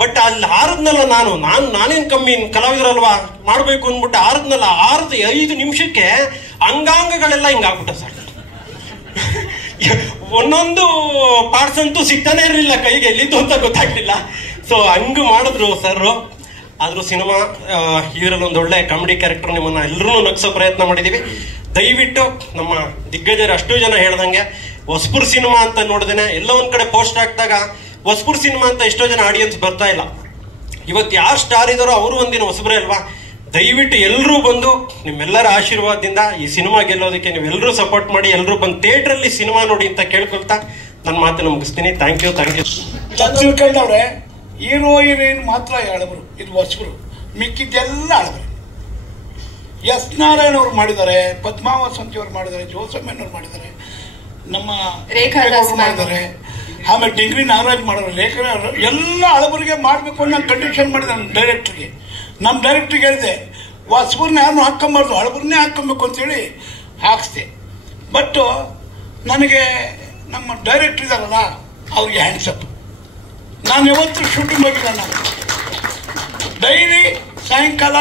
ಬಟ್ ಅಲ್ಲಿ ಆರದ್ನಲ್ಲ, ನಾನೇನ್ ಕಮ್ಮಿ ಕಲಾವಿದರಲ್ವಾ, ಮಾಡ್ಬೇಕು ಅಂದ್ಬಿಟ್ಟು ಆರದ್ನಲ್ಲ, 5 ನಿಮಿಷಕ್ಕೆ ಅಂಗಾಂಗಗಳೆಲ್ಲ ಹಿಂಗಾಗ್ಬಿಟ್ಟ ಸರ್. ಒಂದೊಂದು ಪಾರ್ಟ್ಸ್ ಅಂತೂ ಸಿಗ್ತಾನೆ ಇರಲಿಲ್ಲ ಕೈಗೆ, ಎಲ್ಲಿದ್ದು ಅಂತ ಗೊತ್ತಾಗ್ಲಿಲ್ಲ. ಸೊ ಹಂಗ ಮಾಡಿದ್ರು ಸರ್. ಆದ್ರೂ ಸಿನಿಮಾ ಇದರಲ್ಲಿ ಒಂದು ಒಳ್ಳೆ ಕಾಮಿಡಿ ಕ್ಯಾರೆಕ್ಟರ್, ನಿಮ್ಮನ್ನ ಎಲ್ಲರೂ ನಗ್ಸೋ ಪ್ರಯತ್ನ ಮಾಡಿದೀವಿ. ದಯವಿಟ್ಟು ನಮ್ಮ ದಿಗ್ಗಜರು ಅಷ್ಟು ಜನ ಹೇಳ್ದಂಗೆ ಹೊಸಪುರ್ ಸಿನಿಮಾ ಅಂತ ನೋಡಿದೇನೆ ಎಲ್ಲ ಒಂದ್ ಕಡೆ ಪೋಸ್ಟ್ ಹಾಕಿದಾಗ ಹೊಸಪುರ್ ಸಿನಿಮಾ ಅಂತ ಎಷ್ಟೋ ಜನ ಆಡಿಯನ್ಸ್ ಬರ್ತಾ ಇಲ್ಲ. ಇವತ್ತು ಯಾರು ಸ್ಟಾರ್ ಇದಾರೋ ಅವರು ಒಂದಿನ ಹೊಸಬ್ರೆ ಅಲ್ವಾ. ದಯವಿಟ್ಟು ಎಲ್ಲರೂ ಬಂದು ನಿಮ್ಮೆಲ್ಲರ ಆಶೀರ್ವಾದದಿಂದ ಈ ಸಿನಿಮಾ ಗೆಲ್ಲೋದಕ್ಕೆ ನೀವೆಲ್ಲರೂ ಸಪೋರ್ಟ್ ಮಾಡಿ, ಎಲ್ಲರೂ ಬಂದು ಥಿಯೇಟರ್ ಅಲ್ಲಿ ಸಿನಿಮಾ ನೋಡಿ ಅಂತ ಕೇಳ್ಕೊಳ್ತಾ ನನ್ನ ಮಾತನ್ನು ಮುಗಿಸ್ತೀನಿ. Thank you. ತಿಳ್ಕೊಂಡವ್ರೆ ಹೀರೋ ಹೀರೋಯಿನ್ ಮಾತ್ರ ಹಳಬರು, ಇದು ಹೊಸಬರು, ಮಿಕ್ಕಿದ್ದೆಲ್ಲ ಹಳಬರು. ಎಸ್ ನಾರಾಯಣ್ ಅವ್ರು ಮಾಡಿದ್ದಾರೆ, ಪದ್ಮಾವಸಂತಿ ಅವ್ರು ಮಾಡಿದ್ದಾರೆ, ಜೋಸಮ್ಮನವ್ರು ಮಾಡಿದ್ದಾರೆ, ನಮ್ಮ ಮಾಡಿದ್ದಾರೆ, ಆಮೇಲೆ ಡಿಂಗ್ರಿ ನಾಗರಾಜ್ ಮಾಡೋರು, ರೇಖಾ ಎಲ್ಲ ಹಳಬರಿಗೆ ಮಾಡಬೇಕು ಅನ್ನೋ ಕಂಡೀಷನ್ ಮಾಡಿದೆ ನಮ್ಮ ಡೈರೆಕ್ಟ್ರಿಗೆ. ನಮ್ಮ ಡೈರೆಕ್ಟ್ರಿಗೆ ಹೇಳಿದೆ, ಹೊಸಬರ್ನ ಯಾರನ್ನೂ ಹಾಕೊಂಬಾರ್ದು, ಹಳಬರ್ನೇ ಹಾಕೊಬೇಕು ಅಂತೇಳಿ ಹಾಕಿಸ್ದೆ. ಬಟ್ ನನಗೆ ನಮ್ಮ ಡೈರೆಕ್ಟ್ರ್ ಇದಾರಲ್ಲ ಅವ್ರಿಗೆ ಹ್ಯಾಂಡ್ಸಪ್. ನಾನು ಯಾವತ್ತೂ ಶೂಟಿಂಗ್ ಹೋಗಿಲ್ಲ, ನಾನು ಡೈಲಿ ಸಾಯಂಕಾಲ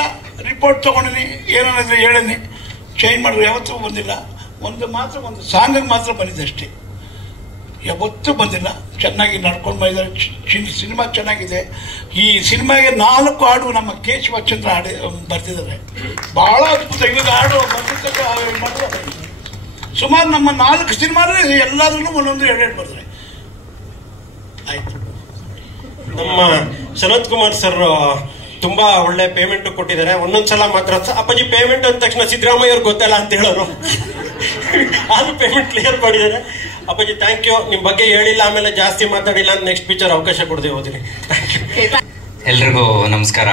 ರಿಪೋರ್ಟ್ ತೊಗೊಂಡಿನಿ, ಏನಾದ್ರೆ ಹೇಳೀನಿ, ಚೇಂಜ್ ಮಾಡಿದ್ರು, ಯಾವತ್ತೂ ಬಂದಿಲ್ಲ. ಒಂದು ಸಾಂಗಿಗೆ ಮಾತ್ರ ಬಂದಿದೆ ಅಷ್ಟೇ, ಯಾವತ್ತೂ ಬಂದಿಲ್ಲ. ಚೆನ್ನಾಗಿ ನಡ್ಕೊಂಡು ಬಂದಿದ್ದಾರೆ. ಸಿನಿಮಾ ಚೆನ್ನಾಗಿದೆ. ಈ ಸಿನಿಮಾಗೆ 4 ಹಾಡು ನಮ್ಮ ಕೇಶವಚಂದ್ರ ಬರ್ತಿದ್ದಾರೆ, ಬಹಳ ಅದ್ಭುತ. ಇವಾಗ ಹಾಡು ಬರ್ತಿದ್ದ ಸುಮಾರು ನಮ್ಮ 4 ಸಿನಿಮಾನೇ ಎಲ್ಲಾದ್ರೂ ಒಂದೊಂದು 2 ಬರ್ತಾರೆ. ಆಯ್ತು. ನಮ್ಮ ಶರತ್ ಕುಮಾರ್ ಸರ್ ತುಂಬಾ ಒಳ್ಳೆ ಪೇಮೆಂಟ್ ಕೊಟ್ಟಿದ್ದಾರೆ. ಒಂದೊಂದ್ಸಲ ಮಾತ್ರ ಅಪ್ಪಾಜಿ ಪೇಮೆಂಟ್ ಅಂದ ತಕ್ಷಣ ಸಿದ್ದರಾಮಯ್ಯ ಅವ್ರಿಗೆ ಗೊತ್ತಲ್ಲ ಅಂತ ಹೇಳೋರು, ಆದ್ರೂ ಪೇಮೆಂಟ್ ಕ್ಲಿಯರ್ ಮಾಡಿದ್ದಾರೆ. ಅಪ್ಪಾಜಿ ಥ್ಯಾಂಕ್ ಯು. ನಿಮ್ ಬಗ್ಗೆ ಹೇಳಿಲ್ಲ, ಆಮೇಲೆ ಜಾಸ್ತಿ ಮಾತಾಡಿಲ್ಲ ಅಂತ ನೆಕ್ಸ್ಟ್ ಪಿಕ್ಚರ್ ಅವಕಾಶ ಕೊಡದೆ ಹೋದ್ರಿ. ಎಲ್ರಿಗೂ ನಮಸ್ಕಾರ.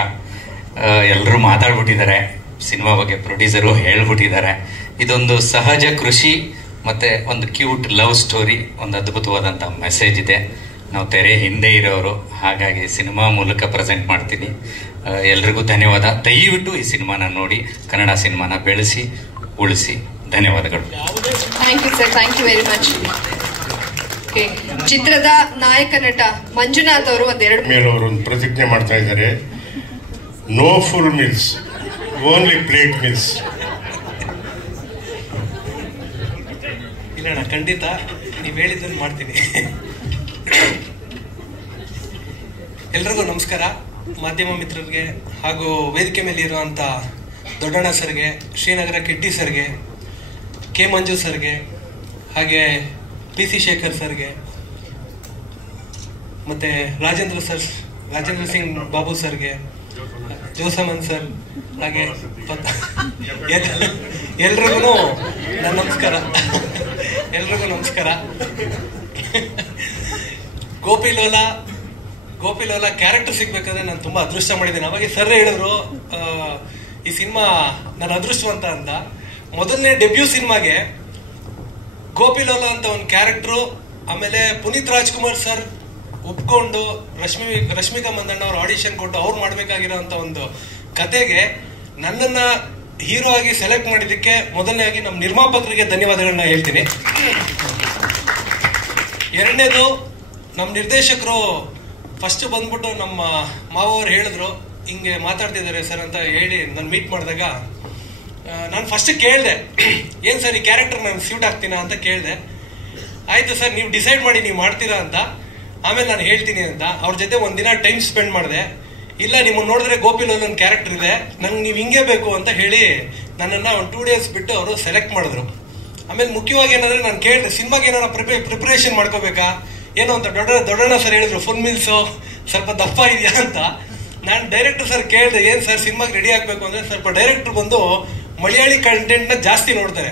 ಎಲ್ಲರೂ ಮಾತಾಡ್ಬಿಟ್ಟಿದ್ದಾರೆ, ಸಿನಿಮಾ ಬಗ್ಗೆ ಪ್ರೊಡ್ಯೂಸರು ಹೇಳ್ಬಿಟ್ಟಿದ್ದಾರೆ. ಇದೊಂದು ಸಹಜ ಕೃಷಿ ಮತ್ತೆ ಒಂದು ಕ್ಯೂಟ್ ಲವ್ ಸ್ಟೋರಿ, ಒಂದು ಅದ್ಭುತವಾದಂಥ ಮೆಸೇಜ್ ಇದೆ. ನಾವು ತೆರೆ ಹಿಂದೆ ಇರೋರು, ಹಾಗಾಗಿ ಸಿನಿಮಾ ಮೂಲಕ ಪ್ರೆಸೆಂಟ್ ಮಾಡ್ತೀನಿ. ಎಲ್ರಿಗೂ ಧನ್ಯವಾದ. ದಯವಿಟ್ಟು ಈ ಸಿನಿಮಾನ ನೋಡಿ, ಕನ್ನಡ ಸಿನಿಮಾನ ಬೆಳೆಸಿ ಉಳಿಸಿ. ಧನ್ಯವಾದಗಳು. Thank you sir, thank you very much. ಚಿತ್ರದ ನಾಯಕ ನಟ ಮಂಜುನಾಥ್ ಅವರು ಅವರು ಒಂದು ಪ್ರತಿಜ್ಞೆ ಮಾಡ್ತಾ ಇದ್ದಾರೆ, no full meals, only plate meals. ಇಲ್ಲ ಖಂಡಿತ ನೀವು ಹೇಳಿದ್ದನ್ನು ಮಾಡ್ತೀನಿ. ಎಲ್ರಿಗೂ ನಮಸ್ಕಾರ. ಮಾಧ್ಯಮ ಮಿತ್ರರಿಗೆ ಹಾಗೂ ವೇದಿಕೆ ಮೇಲೆ ಇರುವಂತ ದೊಡ್ಡಣ್ಣ ಸರ್ಗೆ, ಶ್ರೀನಗರ ಕಿಟ್ಟಿ ಸರ್ಗೆ, ಕೆ ಮಂಜು ಸರ್ಗೆ, ಹಾಗೆ PC ಶೇಖರ್ ಸರ್ಗೆ, ಮತ್ತೆ ರಾಜೇಂದ್ರ ಸಿಂಗ್ ಬಾಬು ಸರ್ಗೆ, ಜೋಸಮನ್ ಸರ್, ಹಾಗೆ ಎಲ್ರಿಗೂ ನನ್ನ ನಮಸ್ಕಾರ. ಎಲ್ರಿಗೂ ನಮಸ್ಕಾರ. ಗೋಪಿ ಲೋಲ ಕ್ಯಾರೆಕ್ಟರ್ ಸಿಗ್ಬೇಕಾದ್ರೆ ನಾನು ತುಂಬಾ ಅದೃಷ್ಟ ಮಾಡಿದ್ದೇನೆ. ಅವಾಗ ಸರ್ ಹೇಳಿದ್ರು ಈ ಸಿನಿಮಾ ನನ್ನ ಅದೃಷ್ಟವಂತ ಅಂತ. ಮೊದಲನೇ ಡೆಬ್ಯೂ ಸಿನಿಮಾಗೆ ಗೋಪಿ ಲೋಲ ಅಂತ ಒಂದು ಕ್ಯಾರೆಕ್ಟರು, ಆಮೇಲೆ ಪುನೀತ್ ರಾಜ್ಕುಮಾರ್ ಸರ್ ಒಪ್ಕೊಂಡು ರಶ್ಮಿಕಾ ಮಂದಣ್ಣ ಅವ್ರ ಆಡಿಷನ್ ಕೊಟ್ಟು ಅವ್ರು ಮಾಡ್ಬೇಕಾಗಿರೋಂತ ಒಂದು ಕತೆಗೆ ನನ್ನನ್ನ ಹೀರೋ ಆಗಿ ಸೆಲೆಕ್ಟ್ ಮಾಡಿದ್ದಕ್ಕೆ ಮೊದಲನೇದಾಗಿ ನಮ್ಮ ನಿರ್ಮಾಪಕರಿಗೆ ಧನ್ಯವಾದಗಳನ್ನ ಹೇಳ್ತೀನಿ. ಎರಡನೇದು, ನಮ್ಮ ನಿರ್ದೇಶಕರು ಫಸ್ಟ್ ಬಂದ್ಬಿಟ್ಟು ನಮ್ಮ ಮಾವವ್ರು ಹೇಳಿದ್ರು ಹಿಂಗೆ ಮಾತಾಡ್ತಿದ್ದಾರೆ ಸರ್ ಅಂತ ಹೇಳಿ ನಾನು ಮೀಟ್ ಮಾಡಿದಾಗ ನಾನು ಫಸ್ಟ್ ಕೇಳಿದೆ, ಏನ್ ಸರ್ ಈ ಕ್ಯಾರೆಕ್ಟರ್ ನಾನು ಸ್ಯೂಟ್ ಆಗ್ತೀನಾ ಅಂತ ಕೇಳಿದೆ. ಆಯ್ತು ಸರ್ ನೀವು ಡಿಸೈಡ್ ಮಾಡಿ ನೀವು ಮಾಡ್ತೀರಾ ಅಂತ, ಆಮೇಲೆ ನಾನು ಹೇಳ್ತೀನಿ ಅಂತ ಅವ್ರ ಜೊತೆ ಒಂದಿನ ಟೈಮ್ ಸ್ಪೆಂಡ್ ಮಾಡಿದೆ. ಇಲ್ಲ ನಿಮ್ಮನ್ನ ನೋಡಿದ್ರೆ ಗೋಪಿಲೋಲ್ ಒಂದು ಕ್ಯಾರೆಕ್ಟರ್ ಇದೆ, ನಂಗೆ ನೀವು ಹಿಂಗೆ ಬೇಕು ಅಂತ ಹೇಳಿ ನನ್ನನ್ನ ಒಂದು 2 days ಬಿಟ್ಟು ಅವರು ಸೆಲೆಕ್ಟ್ ಮಾಡಿದ್ರು. ಆಮೇಲೆ ಮುಖ್ಯವಾಗಿ ಏನಂದ್ರೆ ನಾನು ಕೇಳಿದೆ ಸಿನಿಮಾಗೆ ಏನಾರ ಪ್ರಿಪರೇಷನ್ ಮಾಡ್ಕೋಬೇಕಾ ಏನೋ ಅಂತ ದೊಡ್ಡಣ್ಣ ಸರ್ ಹೇಳಿದ್ರು ಫುಲ್ ಮೀಲ್ಸು ಸ್ವಲ್ಪ ದಪ್ಪ ಇದೆಯಾ ಅಂತ. ನಾನು ಡೈರೆಕ್ಟರ್ ಸರ್ ಕೇಳಿದೆ ಏನ್ ಸರ್ ಸಿನಿಮಾಗೆ ರೆಡಿ ಆಗ್ಬೇಕು ಅಂದ್ರೆ ಸ್ವಲ್ಪ ಡೈರೆಕ್ಟರ್ ಬಂದು ಮಲಯಾಳಿ ಕಂಟೆಂಟ್ ನ ಜಾಸ್ತಿ ನೋಡ್ತಾರೆ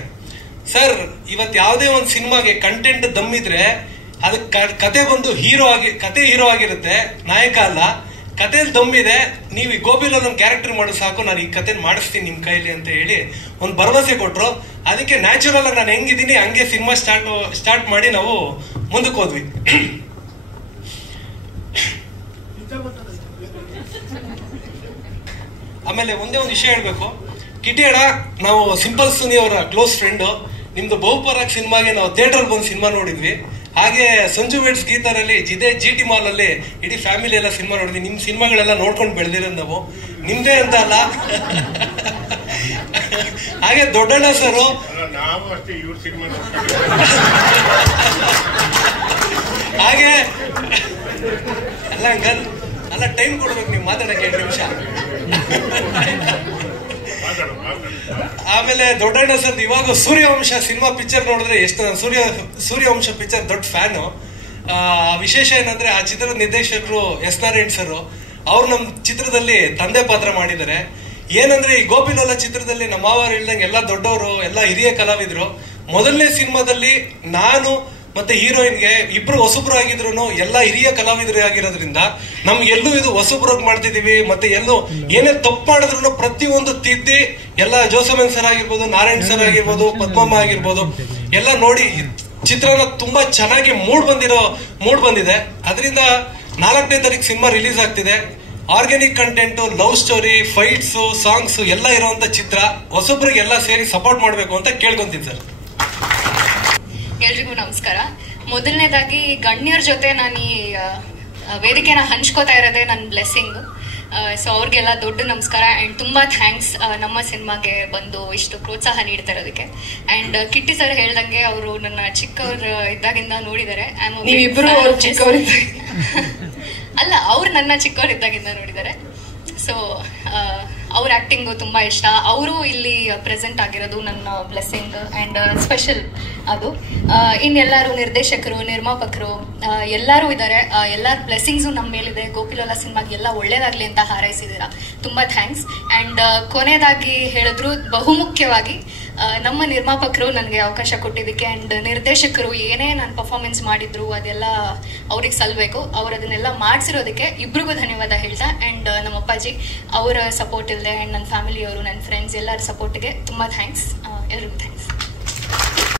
ಸರ್. ಇವತ್ತು ಯಾವುದೇ ಒಂದು ಸಿನಿಮಾಗೆ ಕಂಟೆಂಟ್ ದಮ್ಮಿದ್ರೆ ಅದಕ್ಕೆ ಕತೆ ಬಂದು ಕತೆ ಹೀರೋ ಆಗಿರುತ್ತೆ, ನಾಯಕ ಅಲ್ಲ. ಕತೆಯಲ್ಲಿ ದಮ್ಮಿದೆ, ನೀವು ಈ ಗೋಪಿಲೋಲ ಒಂದು ಕ್ಯಾರೆಕ್ಟರ್ ಮಾಡೋ ಸಾಕು, ನಾನು ಈ ಕತೆ ಮಾಡಿಸ್ತೀನಿ ನಿಮ್ ಕೈಲಿ ಅಂತ ಹೇಳಿ ಒಂದು ಭರವಸೆ ಕೊಟ್ರು. ಅದಕ್ಕೆ ನ್ಯಾಚುರಲ್ ಆಗಿ ನಾನು ಹೆಂಗಿದ್ದೀನಿ ಹಂಗೆ ಸಿನಿಮಾ ಸ್ಟಾರ್ಟ್ ಮಾಡಿ ನಾವು ಮುಂದಕ್ಕೆ ಹೋದ್ವಿ. ಆಮೇಲೆ ಒಂದೇ ಒಂದು ವಿಷಯ ಹೇಳ್ಬೇಕು, ಕಿಟಿ ಅಣ್ಣ ನಾವು ಸಿಂಪಲ್ ಸುನಿ ಅವರ ಕ್ಲೋಸ್ ಫ್ರೆಂಡ್. ನಿಮ್ದು ಬಹುಪರಾಗ್ ಸಿನಿಮಾಗೆ ನಾವು ಥಿಯೇಟರ್ ಬಂದು ಸಿನಿಮಾ ನೋಡಿದ್ವಿ. ಹಾಗೆ ಸಂಜು ವೆಡ್ಸ್ ಗೀತಾರಲ್ಲಿ GT ಮಾಲ್ ಅಲ್ಲಿ ಇಡೀ ಫ್ಯಾಮಿಲಿ ಎಲ್ಲ ಸಿನಿಮಾ ನೋಡಿದ್ವಿ. ನಿಮ್ ಸಿನಿಮಾಗಳೆಲ್ಲ ನೋಡ್ಕೊಂಡು ಬೆಳೆದಿರೋದು ನಾವು, ನಿಮ್ದೇ ಅಂತ ಅಲ್ಲ. ಹಾಗೆ ದೊಡ್ಡಣ್ಣ ಸರ್ ಹಾಗೆ ಅಲ್ಲ ಟೈಮ್ ಕೊಡ್ಬೇಕು ನೀವು ಮಾತಾಡಕ್ಕೆ 2 ನಿಮಿಷ. ಆಮೇಲೆ ದೊಡ್ಡಣ್ಣ ಸರ್ ಇವಾಗ ಸೂರ್ಯವಂಶ ಸಿನಿಮಾ ಪಿಕ್ಚರ್ ನೋಡಿದ್ರೆ ಎಷ್ಟು ಸೂರ್ಯವಂಶ ಪಿಕ್ಚರ್ ದೊಡ್ಡ ಫ್ಯಾನು. ವಿಶೇಷ ಏನಂದ್ರೆ ಆ ಚಿತ್ರದ ನಿರ್ದೇಶಕರು ಎಸ್ ನಾರಾಯಣ್ ಸರ್, ಅವ್ರು ನಮ್ಮ ಚಿತ್ರದಲ್ಲಿ ತಂದೆ ಪಾತ್ರ ಮಾಡಿದ್ದಾರೆ. ಏನಂದ್ರೆ ಈ ಗೋಪಿಲೋಲ ಚಿತ್ರದಲ್ಲಿ ನಮ್ಮ ಮಾವರು ಹೇಳ್ದಂಗೆ ಎಲ್ಲ ದೊಡ್ಡವರು ಎಲ್ಲ ಹಿರಿಯ ಕಲಾವಿದ್ರು. ಮೊದಲನೇ ಸಿನಿಮಾದಲ್ಲಿ ನಾನು ಮತ್ತೆ ಹೀರೋಯಿನ್ಗೆ ಇಬ್ರು ಹೊಸಬ್ರು ಆಗಿದ್ರು ಎಲ್ಲ ಹಿರಿಯ ಕಲಾವಿದರು ಆಗಿರೋದ್ರಿಂದ ನಮ್ಗೆ ಎಲ್ಲೂ ಇದು ಹೊಸಬ್ರಾಗಿ ಮಾಡ್ತಿದೀವಿ. ಮತ್ತೆ ಎಲ್ಲೂ ಏನೇ ತಪ್ಪು ಮಾಡಿದ್ರು ಪ್ರತಿಯೊಂದು ತಿದ್ದಿ ಎಲ್ಲ ಜೋಸಮನ್ ಸರ್ ಆಗಿರ್ಬೋದು, ನಾರಾಯಣ್ ಸರ್ ಆಗಿರ್ಬೋದು, ಪದ್ಮಮ್ಮ ಆಗಿರ್ಬೋದು ಎಲ್ಲ ನೋಡಿ ಚಿತ್ರನ ತುಂಬಾ ಚೆನ್ನಾಗಿ ಮೂಡ್ ಬಂದಿದೆ. ಅದರಿಂದ 4ನೇ ತಾರೀಕು ಸಿನಿಮಾ ರಿಲೀಸ್ ಆಗ್ತಿದೆ. Organic content, love story, fights, songs ಎಲ್ಲ ಇರುವಂತ ಚಿತ್ರ. ಹೊಸಬ್ರಿಗೆಲ್ಲ ಸೇರಿ ಸಪೋರ್ಟ್ ಮಾಡ್ಬೇಕು ಅಂತ ಕೇಳ್ಕೊಂತೀನಿ ಸರ್. ಎಲ್ರಿಗೂ ನಮಸ್ಕಾರ. ಮೊದಲನೇದಾಗಿ ಗಣ್ಯರ ಜೊತೆ ನಾನು ಈ ವೇದಿಕೆನ ಹಂಚ್ಕೋತಾ ಇರೋದೇ ನನ್ನ ಬ್ಲೆಸ್ಸಿಂಗ್. ಸೊ ಅವ್ರಿಗೆಲ್ಲ ದೊಡ್ಡ ನಮಸ್ಕಾರ ಅಂಡ್ ತುಂಬಾ ಥ್ಯಾಂಕ್ಸ್ ನಮ್ಮ ಸಿನಿಮಾಗೆ ಬಂದು ಇಷ್ಟು ಪ್ರೋತ್ಸಾಹ ನೀಡ್ತಾ ಇರೋದಕ್ಕೆ. ಅಂಡ್ ಕಿಟ್ಟಿ ಸರ್ ಹೇಳ್ದಂಗೆ ಅವರು ನನ್ನ ಚಿಕ್ಕವ್ರ ಇದ್ದಾಗಿಂದ ನೋಡಿದ್ದಾರೆ. ಅಲ್ಲ, ಅವ್ರು ನನ್ನ ಚಿಕ್ಕವರಿದ್ದಾಗಿಂದ ನೋಡಿದ್ದಾರೆ. ಸೊ ಅವ್ರ ಆಕ್ಟಿಂಗು ತುಂಬಾ ಇಷ್ಟ. ಅವರು ಇಲ್ಲಿ ಪ್ರೆಸೆಂಟ್ ಆಗಿರೋದು ನನ್ನ ಬ್ಲೆಸ್ಸಿಂಗ್ ಅಂಡ್ ಸ್ಪೆಷಲ್ ಅದು. ಇನ್ನೆಲ್ಲರೂ ನಿರ್ದೇಶಕರು, ನಿರ್ಮಾಪಕರು ಎಲ್ಲರೂ ಇದ್ದಾರೆ. ಎಲ್ಲರ ಬ್ಲೆಸ್ಸಿಂಗ್ಸು ನಮ್ಮ ಮೇಲಿದೆ. ಗೋಪಿಲೋಲ ಸಿನಿಮಾಗೆ ಎಲ್ಲ ಒಳ್ಳೇದಾಗ್ಲಿ ಅಂತ ಹಾರೈಸಿದ್ದೀರಾ, ತುಂಬಾ ಥ್ಯಾಂಕ್ಸ್. ಅಂಡ್ ಕೊನೆಯದಾಗಿ ಹೇಳಿದ್ರು, ಬಹುಮುಖ್ಯವಾಗಿ ನಮ್ಮ ನಿರ್ಮಾಪಕರು ನನಗೆ ಅವಕಾಶ ಕೊಟ್ಟಿದ್ದಕ್ಕೆ ಅಂಡ್ ನಿರ್ದೇಶಕರು ಏನೇ ನಾನು ಪರ್ಫಾರ್ಮೆನ್ಸ್ ಮಾಡಿದ್ರು ಅದೆಲ್ಲ ಅವ್ರಿಗೆ ಸಲ್ಬೇಕು. ಅವ್ರು ಅದನ್ನೆಲ್ಲ ಮಾಡಿಸಿರೋದಕ್ಕೆ ಇಬ್ರಿಗೂ ಧನ್ಯವಾದ ಹೇಳ್ತಾ. ಅಂಡ್ ನಮ್ಮ ಅಪ್ಪಾಜಿ ಅವರ ಸಪೋರ್ಟ್ ಇಲ್ಲದೆ ಅಂಡ್ ನನ್ನ ಫ್ಯಾಮಿಲಿಯವರು, ನನ್ನ ಫ್ರೆಂಡ್ಸ್ ಎಲ್ಲರ ಸಪೋರ್ಟ್ಗೆ ತುಂಬಾ ಥ್ಯಾಂಕ್ಸ್. ಎಲ್ರಿಗೂ ಥ್ಯಾಂಕ್ಸ್.